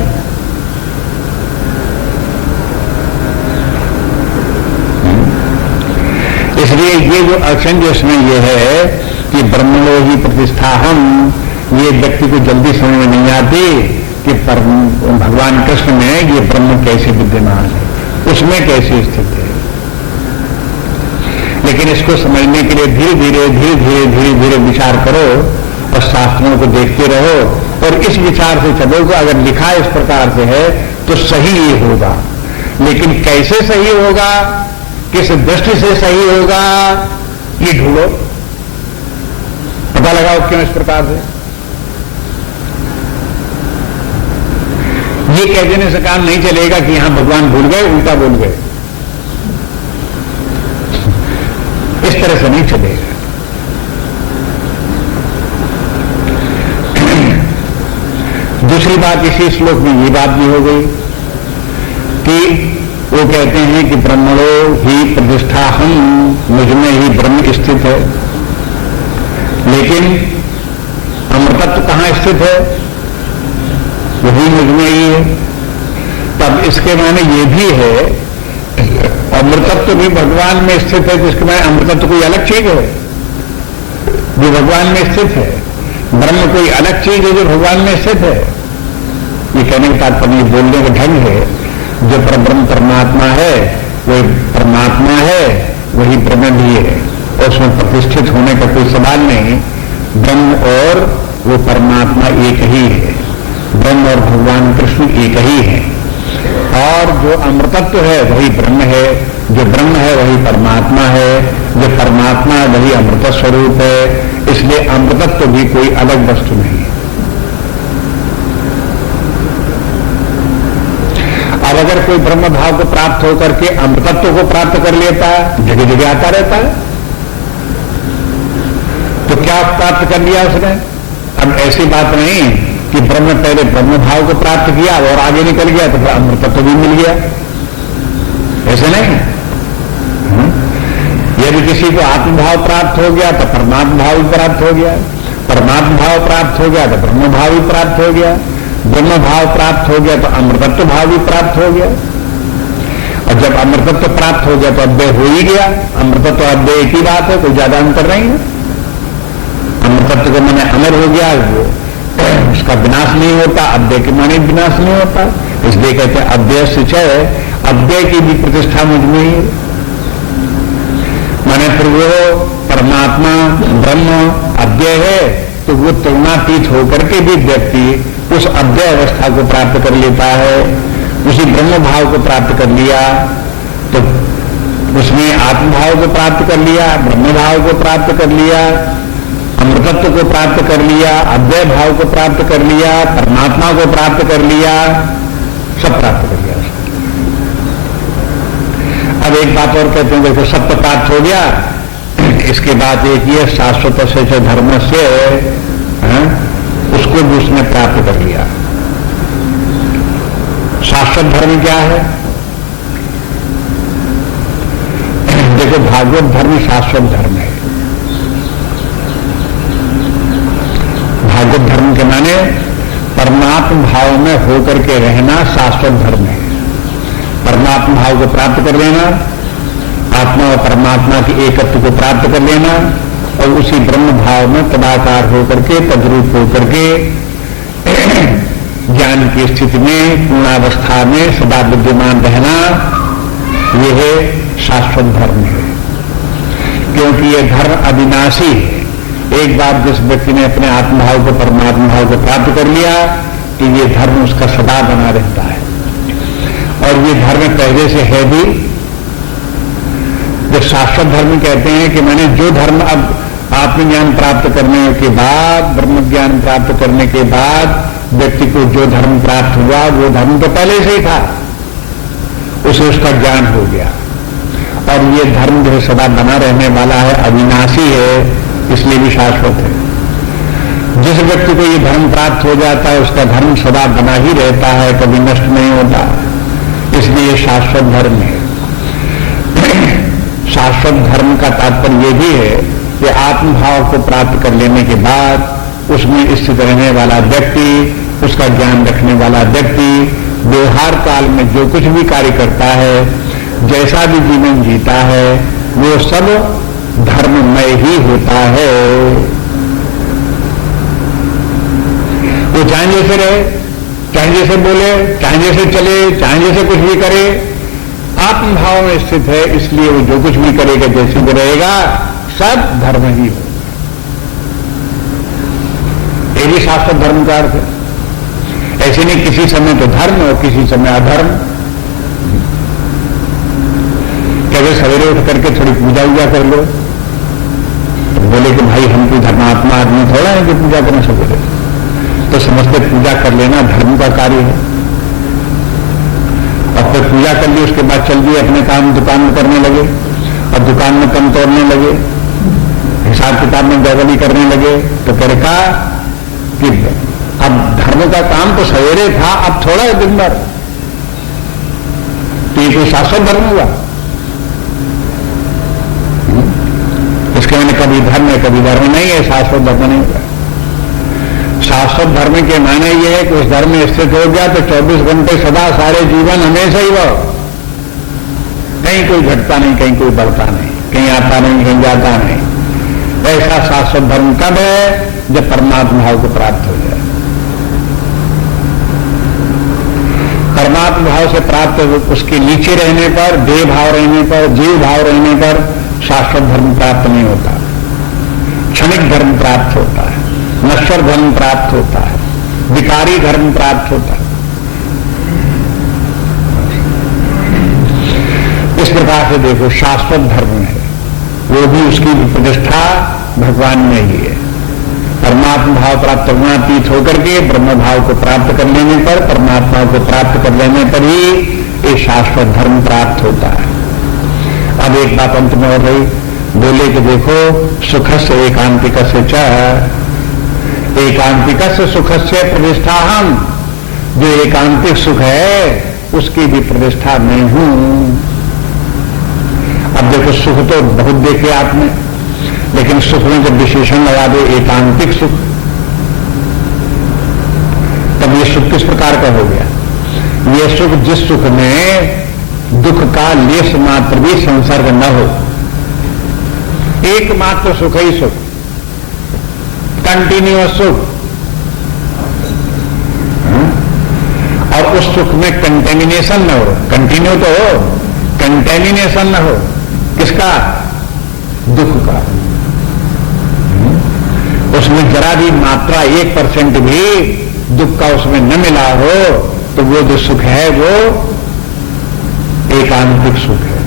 इसलिए ये जो अड़चन जो इसमें ये है कि ब्रह्मणो ही प्रतिष्ठा हम, ये व्यक्ति को जल्दी समझ में नहीं आती कि भगवान कृष्ण में ये ब्रह्म कैसे विद्यमान है, उसमें कैसे स्थित है। लेकिन इसको समझने के लिए धीरे धीरे धीरे धीरे धीरे धीरे विचार करो और शास्त्रों को देखते रहो और इस विचार से चलो कि अगर लिखा इस प्रकार से है तो सही ये होगा। लेकिन कैसे सही होगा, किस दृष्टि से सही होगा, ये ढूंढो, पता लगाओ क्यों इस प्रकार से। ये कह देने से काम नहीं चलेगा कि यहां भगवान भूल गए, उल्टा बोल गए, इस तरह से नहीं चलेगा। दूसरी बात इसी श्लोक में ये बात भी हो गई कि वो कहते हैं कि ब्रह्मणो ही प्रतिष्ठा हम, मुझ में ही ब्रह्म स्थित है। लेकिन अमृतत्व कहां स्थित है? वही मुझ में ही है। तब इसके माने ये भी है अमृतत्व भी भगवान में स्थित है, जिसके माने अमृतत्व कोई अलग चीज है जो भगवान में स्थित है, ब्रह्म कोई अलग चीज है जो भगवान में स्थित है। ये कहने का तात्पर्य, बोलने का ढंग है, जो परब्रह्म परमात्मा है वही परमात्मा है, वही ब्रह्म भी है, और उसमें प्रतिष्ठित होने का कोई सवाल नहीं। ब्रह्म और वो परमात्मा एक ही है, ब्रह्म और भगवान कृष्ण एक ही है। और जो अमृतत्व है वही ब्रह्म है, जो ब्रह्म है वही परमात्मा है, जो परमात्मा है वही अमृत स्वरूप है। इसलिए अमृतत्व भी कोई अलग वस्तु नहीं है। अब अगर कोई ब्रह्म भाव को प्राप्त होकर के अमृतत्व को प्राप्त कर लेता है, जगह जगह आता रहता है, तो क्या प्राप्त कर लिया उसने? अब ऐसी बात नहीं कि ब्रह्म पहले ब्रह्म भाव को प्राप्त किया और आगे निकल गया तो फिर अमृतत्व भी मिल गया, ऐसे नहीं। यदि किसी को आत्मभाव प्राप्त हो गया तो परमात्म भाव भी प्राप्त हो गया, परमात्म भाव प्राप्त हो गया तो ब्रह्म भाव भी प्राप्त हो गया, ब्रह्म भाव प्राप्त हो गया तो अमृतत्व भाव भी प्राप्त हो गया। और जब अमृतत्व प्राप्त हो गया तो अव्यय हो ही गया। अमृतत्व अव्यय एक ही बात है, कोई ज्यादा अंतर नहीं है। अमृतत्व को मैंने अमर हो गया, वो उसका विनाश नहीं होता, अव्यय के माने विनाश नहीं होता, इसलिए कहते हैं अव्यय से है, अव्यय की भी प्रतिष्ठा मुझ में ही। माने फिर वो परमात्मा ब्रह्म अव्यय है तो वो तुलनातीत होकर के भी व्यक्ति उस अव्यय अवस्था को प्राप्त कर लेता है। उसी ब्रह्म भाव को प्राप्त कर लिया तो उसने आत्मभाव को प्राप्त कर लिया, ब्रह्म भाव को प्राप्त कर लिया, अमृतत्व को प्राप्त कर लिया, अव्यय भाव को प्राप्त कर लिया, परमात्मा को प्राप्त कर लिया, सब प्राप्त कर लिया। अब एक बात और कहते हैं, देखो सब तो प्राप्त हो गया, इसके बाद एक ये शाश्वत से धर्म से उसको भी उसने प्राप्त कर लिया। शाश्वत धर्म क्या है? देखो भागवत धर्म शाश्वत धर्म है। भागवत धर्म के माने परमात्म भाव में होकर के रहना शाश्वत धर्म है। परमात्मा भाव को प्राप्त कर लेना, आत्मा और परमात्मा के एकत्व को प्राप्त कर लेना और उसी ब्रह्म भाव में तदाकार होकर के तद्रूप होकर के ज्ञान की स्थिति में पूर्णावस्था में सदा विद्यमान रहना, यह शाश्वत धर्म है। क्योंकि यह धर्म अविनाशी है। एक बार जिस व्यक्ति ने अपने आत्मभाव को परमात्मा भाव को प्राप्त कर लिया कि ये धर्म उसका सदा बना रहता है। और ये धर्म पहले से है भी। जो शाश्वत धर्म कहते हैं कि मैंने जो धर्म अब आत्मज्ञान प्राप्त करने के बाद, ब्रह्म ज्ञान प्राप्त करने के बाद व्यक्ति को जो धर्म प्राप्त हुआ वो धर्म तो पहले से ही था, उसे उसका ज्ञान हो गया। और ये धर्म जो सदा बना रहने वाला है, अविनाशी है, इसलिए भी शाश्वत है। जिस व्यक्ति को ये धर्म प्राप्त हो जाता है उसका धर्म सदा बना ही रहता है, कभी नष्ट नहीं होता, इसलिए ये शाश्वत धर्म है। शाश्वत धर्म का तात्पर्य ये भी है कि आत्मभाव को प्राप्त कर लेने के बाद उसमें स्थित रहने वाला व्यक्ति, उसका ज्ञान रखने वाला व्यक्ति व्यवहार काल में जो कुछ भी कार्य करता है, जैसा भी जीवन जीता है, वो सब धर्ममय ही होता है। वो चाहे जैसे रहे, चाहे जैसे बोले, चाहे जैसे चले, चाहे जैसे कुछ भी करे, आत्मभाव में स्थित है, इसलिए वो जो कुछ भी करेगा, जैसे भी रहेगा, सब धर्म ही हो। ये भी शाश्वत धर्म का अर्थ है। ऐसे नहीं किसी समय तो धर्म और किसी समय अधर्म। कभी सवेरे उठ करके थोड़ी पूजा वूजा कर लो, तो बोले कि भाई हम कोई धर्मात्मा आदमी थोड़ा है कि पूजा करना सवेरे, तो समझते पूजा कर लेना धर्म का कार्य है। और फिर पूजा कर ली, उसके बाद चल दिए अपने काम दुकान में करने लगे और दुकान में कम तोड़ने लगे, हिसाब किताब में गड़बड़ी करने लगे, तो फिर कहा कि अब धर्म का काम तो सवेरे था, अब थोड़ा है दिन भर, तो ये कोई शाश्वत धर्म हुआ? इसके मैंने कभी धर्म है कभी धर्म नहीं है, शाश्वत धर्म नहीं हुआ। शाश्वत धर्म के माने ये है कि उस धर्म में स्थित हो गया तो 24 घंटे सदा सारे जीवन हमेशा ही वो, कहीं कोई घटता नहीं, कहीं कोई बढ़ता नहीं, कहीं आता नहीं, कहीं जाता नहीं। ऐसा शाश्वत धर्म कब है? जब परमात्मा भाव को प्राप्त हो जाए। परमात्मा भाव से प्राप्त उसके नीचे रहने पर, देह भाव रहने पर, जीव भाव रहने पर शाश्वत धर्म प्राप्त नहीं होता। क्षणिक धर्म प्राप्त होता है, नश्वर धर्म प्राप्त होता है, विकारी धर्म प्राप्त होता है। इस प्रकार से देखो शाश्वत धर्म है, वो भी उसकी प्रतिष्ठा भगवान में ही है। परमात्मा भाव प्राप्त गुणातीत होकर के ब्रह्म भाव को प्राप्त कर लेने पर, परमात्मा को प्राप्त कर लेने पर ही ये शाश्वत धर्म प्राप्त होता है। अब एक बात अंत में और रही, बोले कि देखो सुख से एकांतिक से एकांतिक से सुख से प्रतिष्ठा हम, जो एकांतिक सुख है उसकी भी प्रतिष्ठा मैं हूं। अब देखो सुख तो बहुत देखे आपने, लेकिन सुख में जब विशेषण लगा दो एकांतिक सुख, तब ये सुख किस प्रकार का हो गया? ये सुख जिस सुख में दुख का लेश मात्र भी संसर्ग न हो। एकमात्र सुख ही सुख, कंटिन्यूअस सुख, और उस सुख में कंटेमिनेशन न हो। कंटिन्यू तो हो, कंटेमिनेशन न हो। किसका? दुख का। उसमें जरा भी मात्रा 1% भी दुख का उसमें न मिला हो तो वो जो सुख है वो एकांतिक सुख है।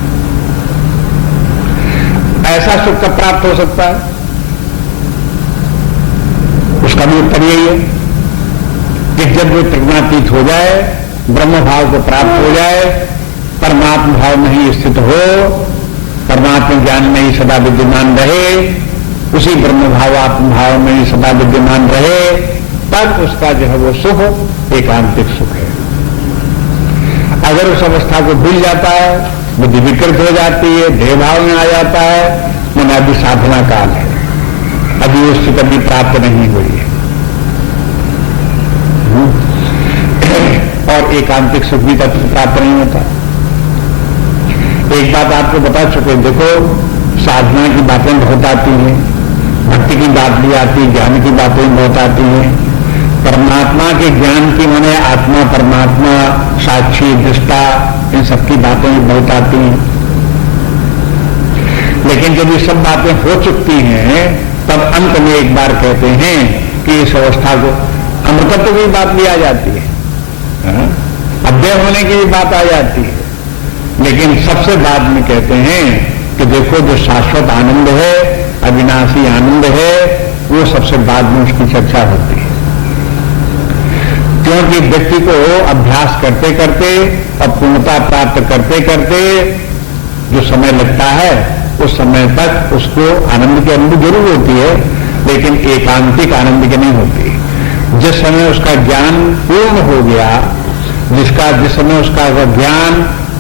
ऐसा सुख कब प्राप्त हो सकता है? उसका भी उत्तर यही है कि जब वो प्रज्ञातीत हो जाए, ब्रह्म भाव को प्राप्त हो जाए, परमात्मा भाव में ही स्थित हो, परमात्मा ज्ञान में ही सदा विद्यमान रहे, उसी ब्रह्म भाव आत्म भाव में ही सदा विद्यमान रहे, तब उसका जो है वो सुख एकांतिक सुख है। अगर उस अवस्था को भूल जाता है, बुद्धि विकृत हो जाती है, देह भाव में आ जाता है, मन अभी साधना काल है, अभी उससे कभी प्राप्त नहीं हुई है, और एकांतिक सुख भी तब प्राप्त नहीं होता। एक बात आपको बता चुके, देखो साधना की बातें बहुत आती हैं, भक्ति की बात भी आती है, ज्ञान की बातें बहुत आती हैं, परमात्मा के ज्ञान की माने आत्मा, परमात्मा, साक्षी, दृष्टा, इन सबकी बातें भी बहुत आती हैं। लेकिन जब ये सब बातें हो चुकी हैं तब अंत में एक बार कहते हैं कि इस अवस्था को अमृतत्व की बात भी आ जाती है, अध्यय होने की भी बात आ जाती है, लेकिन सबसे बाद में कहते हैं कि देखो जो शाश्वत आनंद है, अविनाशी आनंद है, वो सबसे बाद में उसकी चर्चा होती है। क्योंकि व्यक्ति को अभ्यास करते करते और पूर्णता प्राप्त करते करते जो समय लगता है, उस समय तक उसको आनंद की अनुभूति जरूर होती है, लेकिन एकांतिक आनंद की नहीं होती। जिस समय उसका ज्ञान पूर्ण हो गया, जिस समय उसका ज्ञान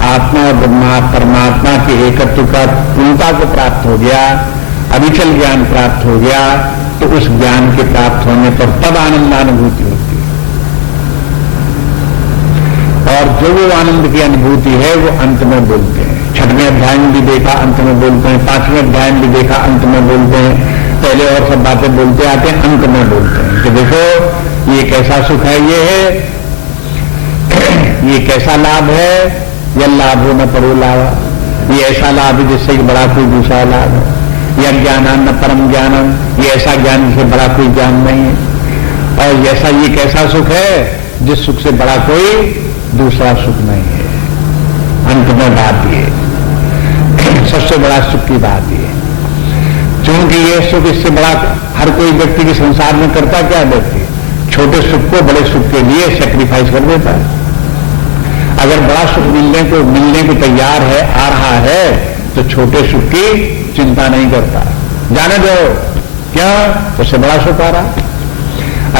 आत्मा और ब्रह्मा परमात्मा के एकत्व का पूर्णता को प्राप्त हो गया, अविचल ज्ञान प्राप्त हो गया, तो उस ज्ञान के प्राप्त होने पर तब आनंदानुभूति होती है। और जो वो आनंद की अनुभूति है वो अंत में बोलते हैं। 6वें अध्याय में भी देखा, अंत में बोलते हैं। 5वें अध्याय में भी देखा, अंत में बोलते हैं। पहले और सब बातें बोलते आते हैं, अंत में बोलते हैं कि देखो ये कैसा सुख है, ये है, ये कैसा लाभ है, यह लाभ हो न परो लाभ, ये ऐसा लाभ है जिससे बड़ा कोई दूसरा लाभ है, यह ज्ञानम न परम ज्ञानम, ये ऐसा ज्ञान जिससे बड़ा कोई ज्ञान नहीं है, और जैसा ये कैसा सुख है जिस सुख से बड़ा कोई दूसरा सुख नहीं है। अंत में बात ये सबसे बड़ा सुख की बात ये, क्योंकि ये सुख इससे बड़ा हर कोई व्यक्ति के संसार में करता क्या व्यक्ति, छोटे सुख को बड़े सुख के लिए सेक्रीफाइस कर देता है। अगर बड़ा सुख मिलने को तैयार है, आ रहा है, तो छोटे सुख की चिंता नहीं करता, जाने दो, क्या उससे बड़ा सुख आ रहा।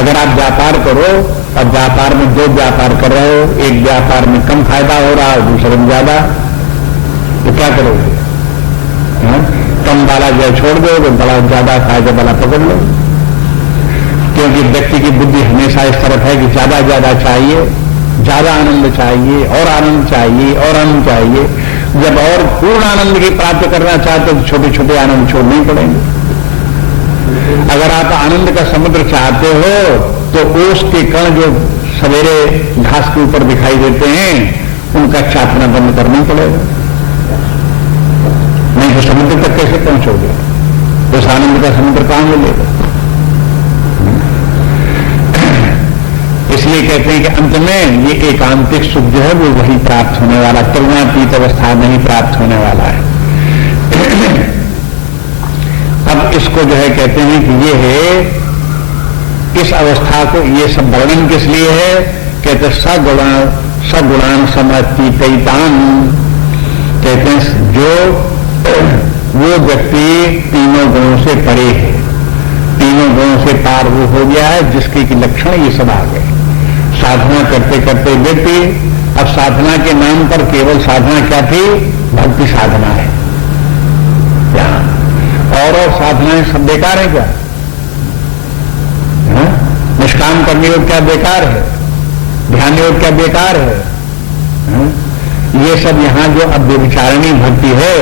अगर आप व्यापार करो और व्यापार में 2 व्यापार कर रहे हो, एक व्यापार में कम फायदा हो रहा है, दूसरे में ज्यादा, तो क्या करोगे? कम वाला जो छोड़ दो, तो बड़ा ज्यादा फायदा वाला पकड़ लो। क्योंकि व्यक्ति की बुद्धि हमेशा इस तरफ है कि ज्यादा ज्यादा चाहिए, ज्यादा आनंद चाहिए, और आनंद चाहिए, और आनंद चाहिए। जब और पूर्ण आनंद की प्राप्त करना चाहते तो छोटे छोटे आनंद छोड़ने ही पड़ेंगे। अगर आप आनंद का समुद्र चाहते हो तो ओस के कण जो सवेरे घास के ऊपर दिखाई देते हैं, उनका चाटना बंद करना पड़ेगा, नहीं तो समुद्र तक कैसे पहुंचोगे? उस आनंद का समुद्र कहां मिलेगा? इसलिए कहते हैं कि अंत में ये एकांतिक सुख जो है वो वही प्राप्त होने वाला, तरुणातीत अवस्था में ही प्राप्त होने वाला है। अब इसको जो है कहते हैं कि ये है, इस अवस्था को ये सब वर्णन किस लिए है? कहते सगुणान समतीतान, कहते हैं जो वो व्यक्ति तीनों गुणों से परे है, तीनों गुणों से पार वो हो गया है, जिसके की लक्षण ये सब आ गए। साधना करते करते व्यक्ति, अब साधना के नाम पर केवल साधना क्या थी? भक्ति साधना है क्या? और साधनाएं सब बेकार है क्या? निष्काम करने योग क्या बेकार है? ध्यान योग क्या बेकार है? ये सब यहां जो अब व्यभिचारिणी भक्ति है,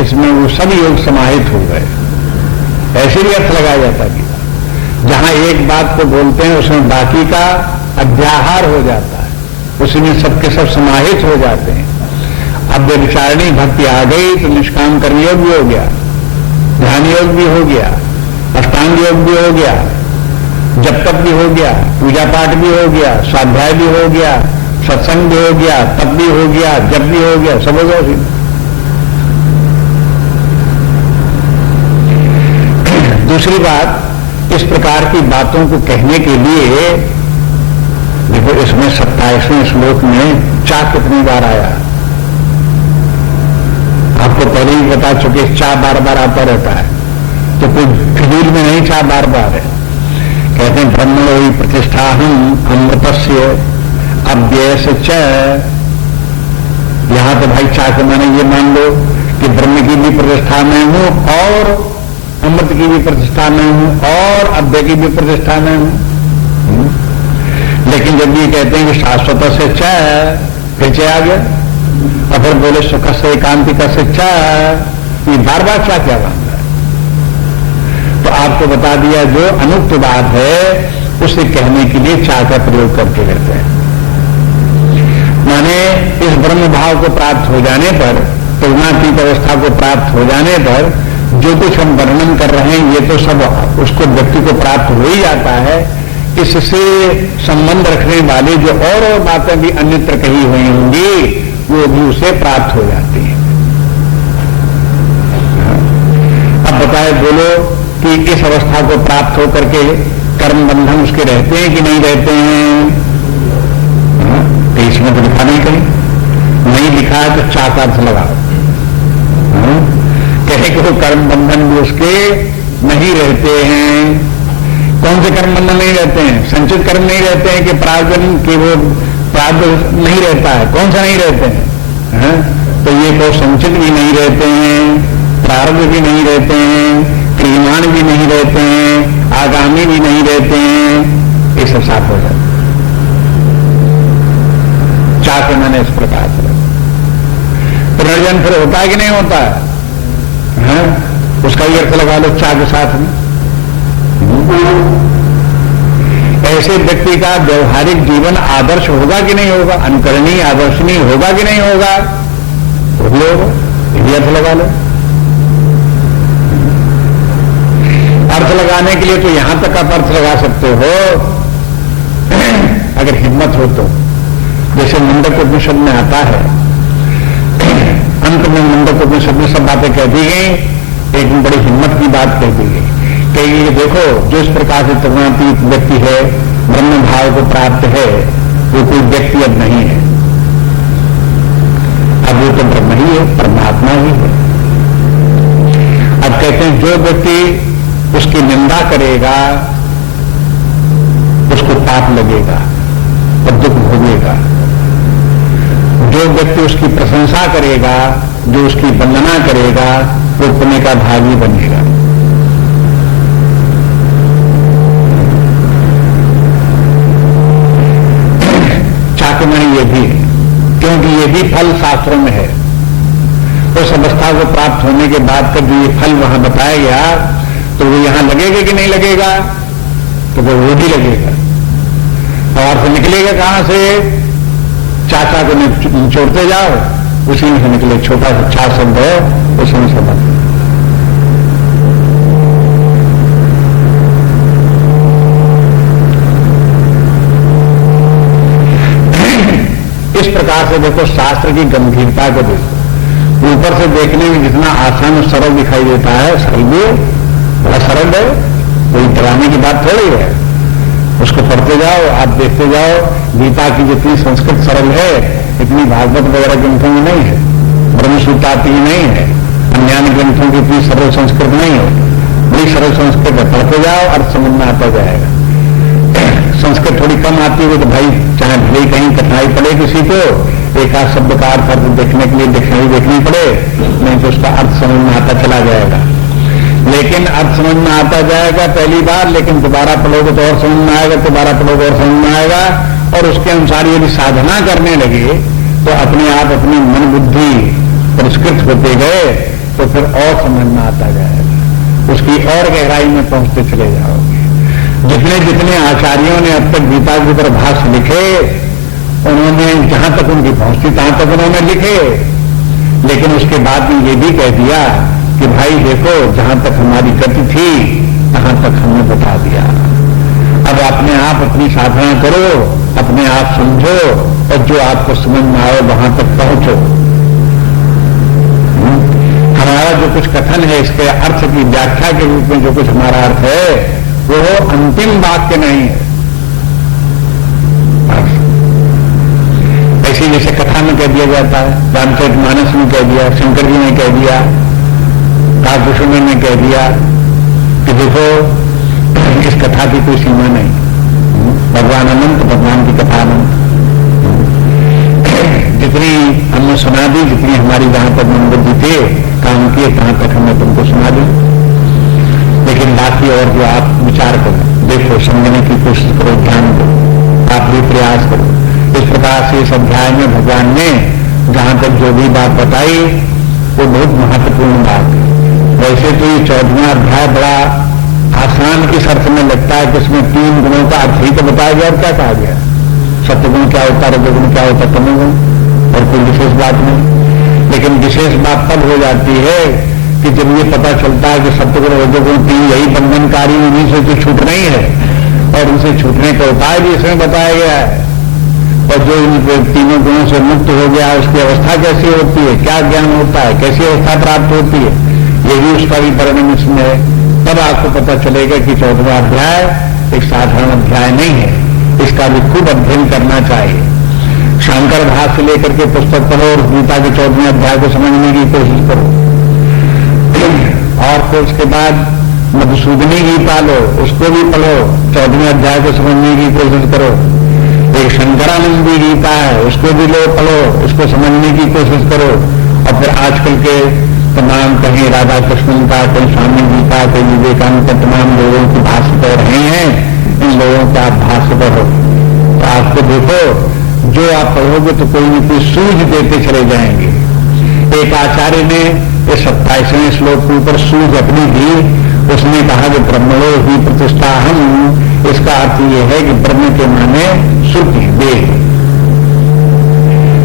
इसमें वो सब योग समाहित हो गए। ऐसे भी अर्थ लगाया जाता है कि जहां एक बात को बोलते हैं उसमें बाकी का अध्याहार हो जाता है, उसमें सबके सब समाहित हो जाते हैं। अब व्यभिचारिणी भक्ति आ गई तो निष्काम कर्म योग भी हो गया, ध्यान योग भी हो गया, अष्टांग योग भी हो गया, जप तप भी हो गया, पूजा पाठ भी हो गया, स्वाध्याय भी हो गया, सत्संग भी हो गया, तप भी हो गया, जप भी हो गया, सब हो गया। दूसरी बात, इस प्रकार की बातों को कहने के लिए देखो, इसमें 27वें श्लोक में चा कितनी बार आया, आपको पहले ही बता चुके, चा बार बार आता रहता है, तो कोई फिजूल में नहीं चा बार बार है। कहते हैं ब्रह्मणो ही प्रतिष्ठा हम अमृतस्य अव्यय से च। यहां तो भाई चा के माने ये मान लो कि ब्रह्म की भी प्रतिष्ठा में हूं और अमृत की भी प्रतिष्ठा में हूं और अव्यय की भी प्रतिष्ठा में हूं। लेकिन जब ये कहते हैं कि शाश्वत से च, फिर च आ गया, और फिर बोले सुख से एकांतिक से च, ये बार बार चा क्या बात है। तो आपको बता दिया जो अनुक्त बात है उसे कहने के लिए चा का प्रयोग करके रहते हैं। माने इस ब्रह्म भाव को प्राप्त हो जाने पर, तुलनातीत अवस्था को प्राप्त हो जाने पर जो कुछ हम वर्णन कर रहे हैं ये तो सब उसको व्यक्ति को प्राप्त हो ही जाता है। इससे संबंध रखने वाले जो और बातें भी अन्यत्र कही हुई होंगी वो भी उसे प्राप्त हो जाती है। अब बताए बोलो कि इस अवस्था को प्राप्त होकर के कर्म बंधन उसके रहते हैं कि नहीं रहते हैं? तो इसमें तो लिखा नहीं, कहीं नहीं लिखा है तो चा का अर्थ लगाओ। कहे कि वो कर्म बंधन भी उसके नहीं रहते हैं। कौन से कर्म बंधन नहीं रहते हैं? संचित कर्म नहीं रहते हैं कि प्रारब्ध के वो प्रारब्ध नहीं रहता है, कौन सा नहीं रहते हैं? तो ये तो संचित भी नहीं रहते हैं, प्रारब्ध भी नहीं रहते हैं, क्रियमाण भी नहीं रहते हैं, आगामी भी नहीं रहते हैं, ये सब साफ हो जाता। चाह के मैंने इस प्रकार से पुनर्जन्म फिर होता है कि नहीं होता है? उसका ही अर्थ लगा लो चा के साथ में। ऐसे व्यक्ति का व्यवहारिक जीवन आदर्श होगा कि नहीं होगा, अनुकरणीय आदर्शनीय होगा कि नहीं होगा, वो भी होगा, ये अर्थ लगा लो। अर्थ लगाने के लिए तो यहां तक आप अर्थ लगा सकते हो अगर हिम्मत हो तो। जैसे मुंडक उपनिषद में आता है, अंत में मुंडक उपनिषद में सब बातें कह दी गई, एक बड़ी हिम्मत की बात कह दी गई कि ये देखो जो इस प्रकार से तुलनातीत व्यक्ति है, ब्रह्म भाव को प्राप्त है, वो कोई व्यक्ति अब नहीं है, अब वो तो ब्रह्म ही है, परमात्मा ही है। अब कहते हैं जो व्यक्ति उसकी निंदा करेगा उसको पाप लगेगा और दुख भोगेगा, जो व्यक्ति उसकी प्रशंसा करेगा, जो उसकी वंदना करेगा, वो पुण्य का भागी बनेगा। चाके में ये भी है, क्योंकि ये भी फल शास्त्रों में है। उस अवस्था को प्राप्त होने के बाद का जो ये फल वहां बताया गया, तो वो यहां लगेगा कि नहीं लगेगा? तो वो भी लगेगा। और फिर निकलेगा कहां से? चाचा को निचोड़ते जाओ, उसी में से निकले। छोटा सा छा शब्द है, उसी में से बात। इस प्रकार से देखो शास्त्र की गंभीरता को देखो। ऊपर से देखने में जितना आसान और सरल दिखाई देता है, सरल भी बड़ा सरल है, कोई डराने की बात थोड़ी है। उसको पढ़ते जाओ, आप देखते जाओ, गीता की जितनी संस्कृत सरल है इतनी भागवत वगैरह ग्रंथों में नहीं है, ब्रह्मसूत्र आती ही नहीं है, अन्य ग्रंथों की इतनी सरल संस्कृत नहीं है। बड़ी सरल संस्कृत है, पढ़ते जाओ अर्थ समझ में आता जाएगा। संस्कृत थोड़ी कम आती है तो भाई चाहे भले कहीं कठिनाई पड़े किसी को, एक आध शब्द का अर्थ देखने के लिए डिक्शनरी देखनी पड़े, नहीं तो उसका अर्थ समझ में आता चला जाएगा। लेकिन अर्थ समझ में आता जाएगा पहली बार, लेकिन दोबारा पढ़ोगे तो और समझ में आएगा, दोबारा पढ़ोगे और समझ में आएगा। और उसके अनुसार यदि साधना करने लगे तो अपने आप अपनी मन बुद्धि परिष्कृत होते गए तो फिर और समझ में आता जाएगा, उसकी और गहराई में पहुंचते चले जाओगे। जितने जितने आचार्यों ने अब तक गीता के ऊपर भाष्य लिखे, उन्होंने जहां तक उनकी पहुंची तहां तक उन्होंने लिखे, लेकिन उसके बाद में ये भी कह दिया कि भाई देखो, जहां तक हमारी गति थी तहां तक हमने बता दिया। अब अपने आप अपनी साधना करो, अपने आप समझो, और जो आपको समझ में आए वहां तक पहुंचो। हमारा जो कुछ कथन है, इसके अर्थ की व्याख्या के रूप में जो कुछ हमारा अर्थ है, वो अंतिम वाक्य नहीं है। ऐसे जैसे कथा में कह दिया जाता है, रामचरितमानस में कह दिया, शंकर जी ने कह दिया, काकभूषण ने कह दिया कि देखो इस कथा की कोई सीमा नहीं, भगवान अनंत, भगवान की कथा अनंत। जितनी हमने सुना दी, जितनी हमारी जहां तक मन बुद्धि थे काम किए, तहां तक हमने तुमको सुना दी। लेकिन बाकी और जो आप विचार करो, देखो, समझने की कोशिश करो, ध्यान दो, आप भी प्रयास करो। इस प्रकार से इस अध्याय में भगवान ने जहां तक जो भी बात बताई वो बहुत महत्वपूर्ण बात है। वैसे तो ये 14वां अध्याय बड़ा आसान इस अर्थ में लगता है कि उसमें 3 गुणों का अर्थ ही तो बताया गया और क्या कहा गया, सत्वगुण क्या होता है, रजोगुण क्या होता है, तमोगुण, और कोई विशेष बात नहीं। लेकिन विशेष बात तब हो जाती है कि जब ये पता चलता है कि सत्वगुण रजोगुण 3 यही बंधनकारी, उन्हीं से तो छूट नहीं है, और उनसे छूटने का उपाय भी इसमें बताया गया है। और जो इन 3 गुणों से मुक्त हो गया, उसकी अवस्था कैसी होती है, क्या ज्ञान होता है, कैसी अवस्था प्राप्त होती है, ये भी उसका भी परिणाम इसमें है। तब आपको पता चलेगा कि 14वां अध्याय एक साधारण अध्याय नहीं है, इसका भी खूब अध्ययन करना चाहिए। शंकर भाष्य से लेकर के पुस्तक पढ़ो और गीता के 14वें अध्याय को समझने की कोशिश करो, और फिर उसके बाद मधुसूदनी गीता लो, उसको भी पढ़ो, 14वें अध्याय को समझने की कोशिश करो। एक शंकरानंदी गीता है, उसको भी लो, पढ़ो, उसको समझने की कोशिश करो। और फिर आजकल के तमाम, कहीं राधा कृष्णन का, कहीं स्वामी जी का, कहीं विवेकानंद का, तमाम लोगों की भाष्य पढ़ रहे हैं, इन लोगों का आप भाष्य पढ़ो तो आपको देखो, जो आप पढ़ोगे तो कोई न कोई सूझ देते चले जाएंगे। एक आचार्य ने इस 27वें श्लोक के ऊपर सूझ अपनी दी, उसने कहा कि ब्रह्मणो ही प्रतिष्ठा हम, इसका अर्थ यह है कि ब्रह्म के माने श्रुति, वेद।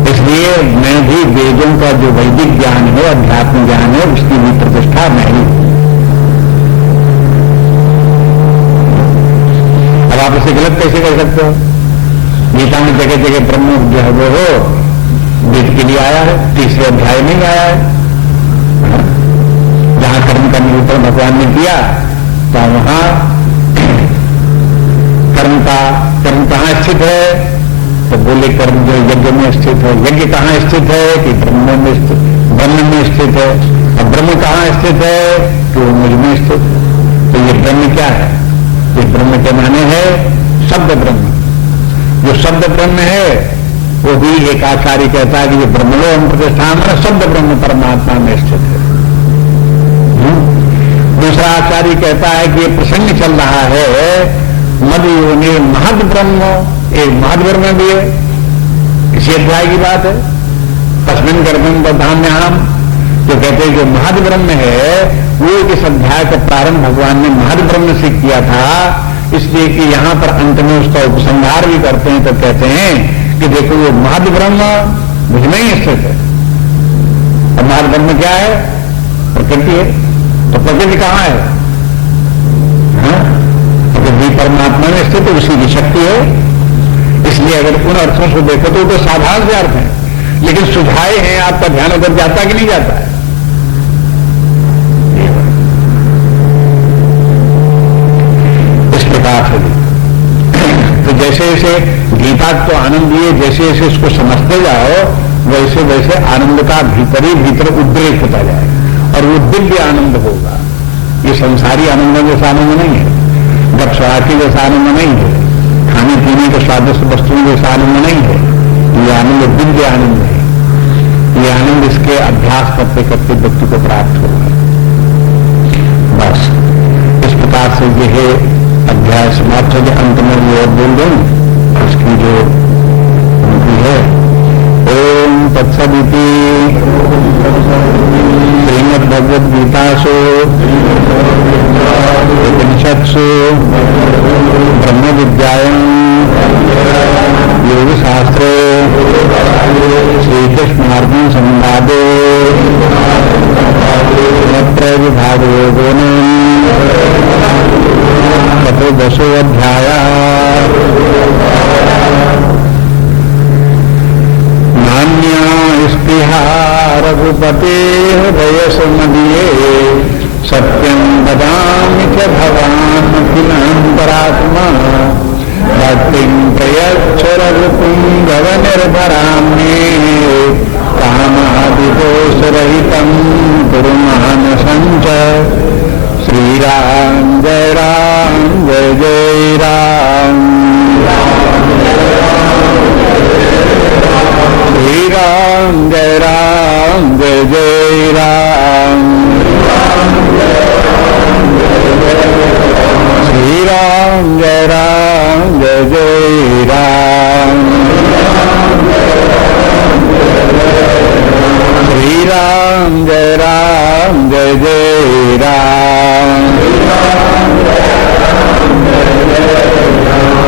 इसलिए मैं भी वेदों का जो वैदिक ज्ञान है, अध्यात्म ज्ञान है, उसकी भी प्रतिष्ठा मैं ही। अब आप इसे गलत कैसे कर सकते हो? गीता में जगह जगह ब्रह्म जो है वो वेद के लिए आया है, 3रे अध्याय में आया है। जहां कर्म का निरूपण भगवान ने किया तो वहां कर्म कहां स्थित है, तो बोले कर्म जो यज्ञ में स्थित है। यज्ञ कहां स्थित है कि ब्रह्म में स्थित है। और ब्रह्म कहां स्थित है कि वो मुझ में स्थित है। तो ये ब्रह्म क्या है? ये ब्रह्म के माने है शब्द ब्रह्म। जो शब्द ब्रह्म है वो भी एक आचार्य कहता है कि ये ब्रह्मणो हम प्रतिष्ठान है, शब्द ब्रह्म परमात्मा में स्थित है। दूसरा आचार्य कहता है कि ये प्रसंग चल रहा है मद योनि महद ब्रह्म, एक महद ब्रह्म भी है, इसी अध्याय की बात है। तस्मिन गर्भम दधाम्याम, जो कहते हैं जो महद ब्रह्म है वो इस अध्याय का प्रारंभ भगवान ने महद ब्रह्म से किया था, इसलिए कि यहां पर अंत में उसका उपसंहार भी करते हैं तो कहते हैं कि देखो वो महद ब्रह्म मुझ में ही स्थित है। और महद ब्रह्म क्या है? प्रकृति है। तो प्रकृति कहां है? प्रकृति परमात्मा में स्थित, उसी की शक्ति है। इसलिए अगर उन अर्थों से देखो तो साधारण से अर्थ है, लेकिन सुझाए हैं, आपका ध्यान उधर जाता कि नहीं जाता है? इस प्रकार से तो जैसे जैसे गीता को आनंद दिए, जैसे जैसे इसको समझते जाओ वैसे वैसे आनंद का भीतर ही भीतर उद्रेक होता जाएगा और वो दिव्य आनंद होगा। ये संसारी आनंद जैसा आनंद नहीं है, गपसड़ाकी जैसा आनंद नहीं है, खाने पीने के स्वादिष्ट वस्तुओं जैसा आनंद नहीं है। ये आनंद दिव्य आनंद है। ये आनंद इसके अभ्यास करते करते व्यक्ति को प्राप्त होगा। बस इस प्रकार से यह अध्याय समाप्त हो गया। अंत में वो और बोल दूं उसकी जो उनकी है, ओम तत्सदिति श्रीमद्भगवद्गीतासु उपनिषत्सु ब्रह्म विद्यायां योगशास्त्रे श्रीकृष्णार्जुन संवादे त्रैविभागयोगो चतुर्दशोऽध्यायः। नान्या स्पृहा रघुपतेः हृदयसमदीये सत्यं वदामि च भवानखिलान्तरात्मा भक्तिं प्रयच्छ रघुपुङ्गवनिर्भरां मे कामादिदोषरहितं कुरु मानसं च। श्रीराम जय जय राम, श्रीराम जय जय राम, श्रीराम जय जय राम, श्रीराम जय जय राम,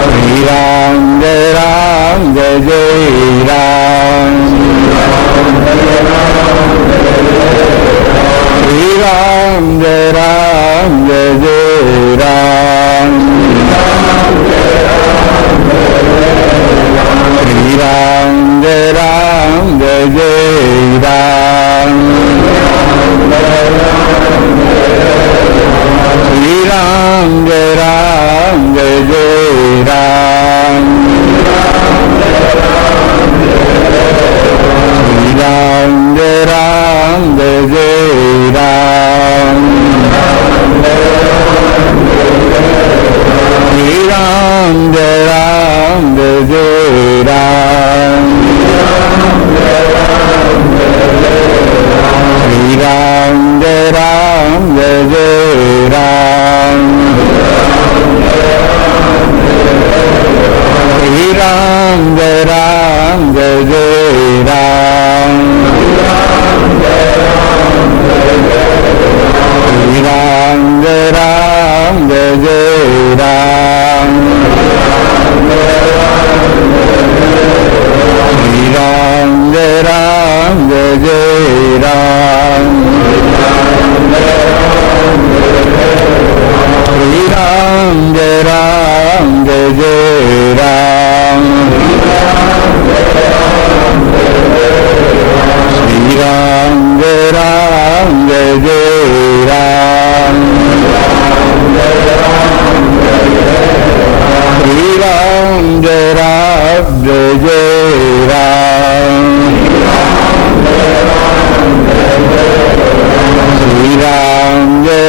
श्रीराम जय जय राम, श्रीराम जय जय राम, श्रीराम जय जय राम, श्रीराम जय जय राम, श्रीराम जय जय राम, श्रीराम जय जय राम, श्रीराम जय जय राम, श्रीराम जय जय राम, श्रीराम जय जय राम, श्रीराम जय जय राम, श्रीराम जय जय राम, श्रीराम जय जय राम, श्रीराम जय जय राम, श्रीराम जय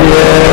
जय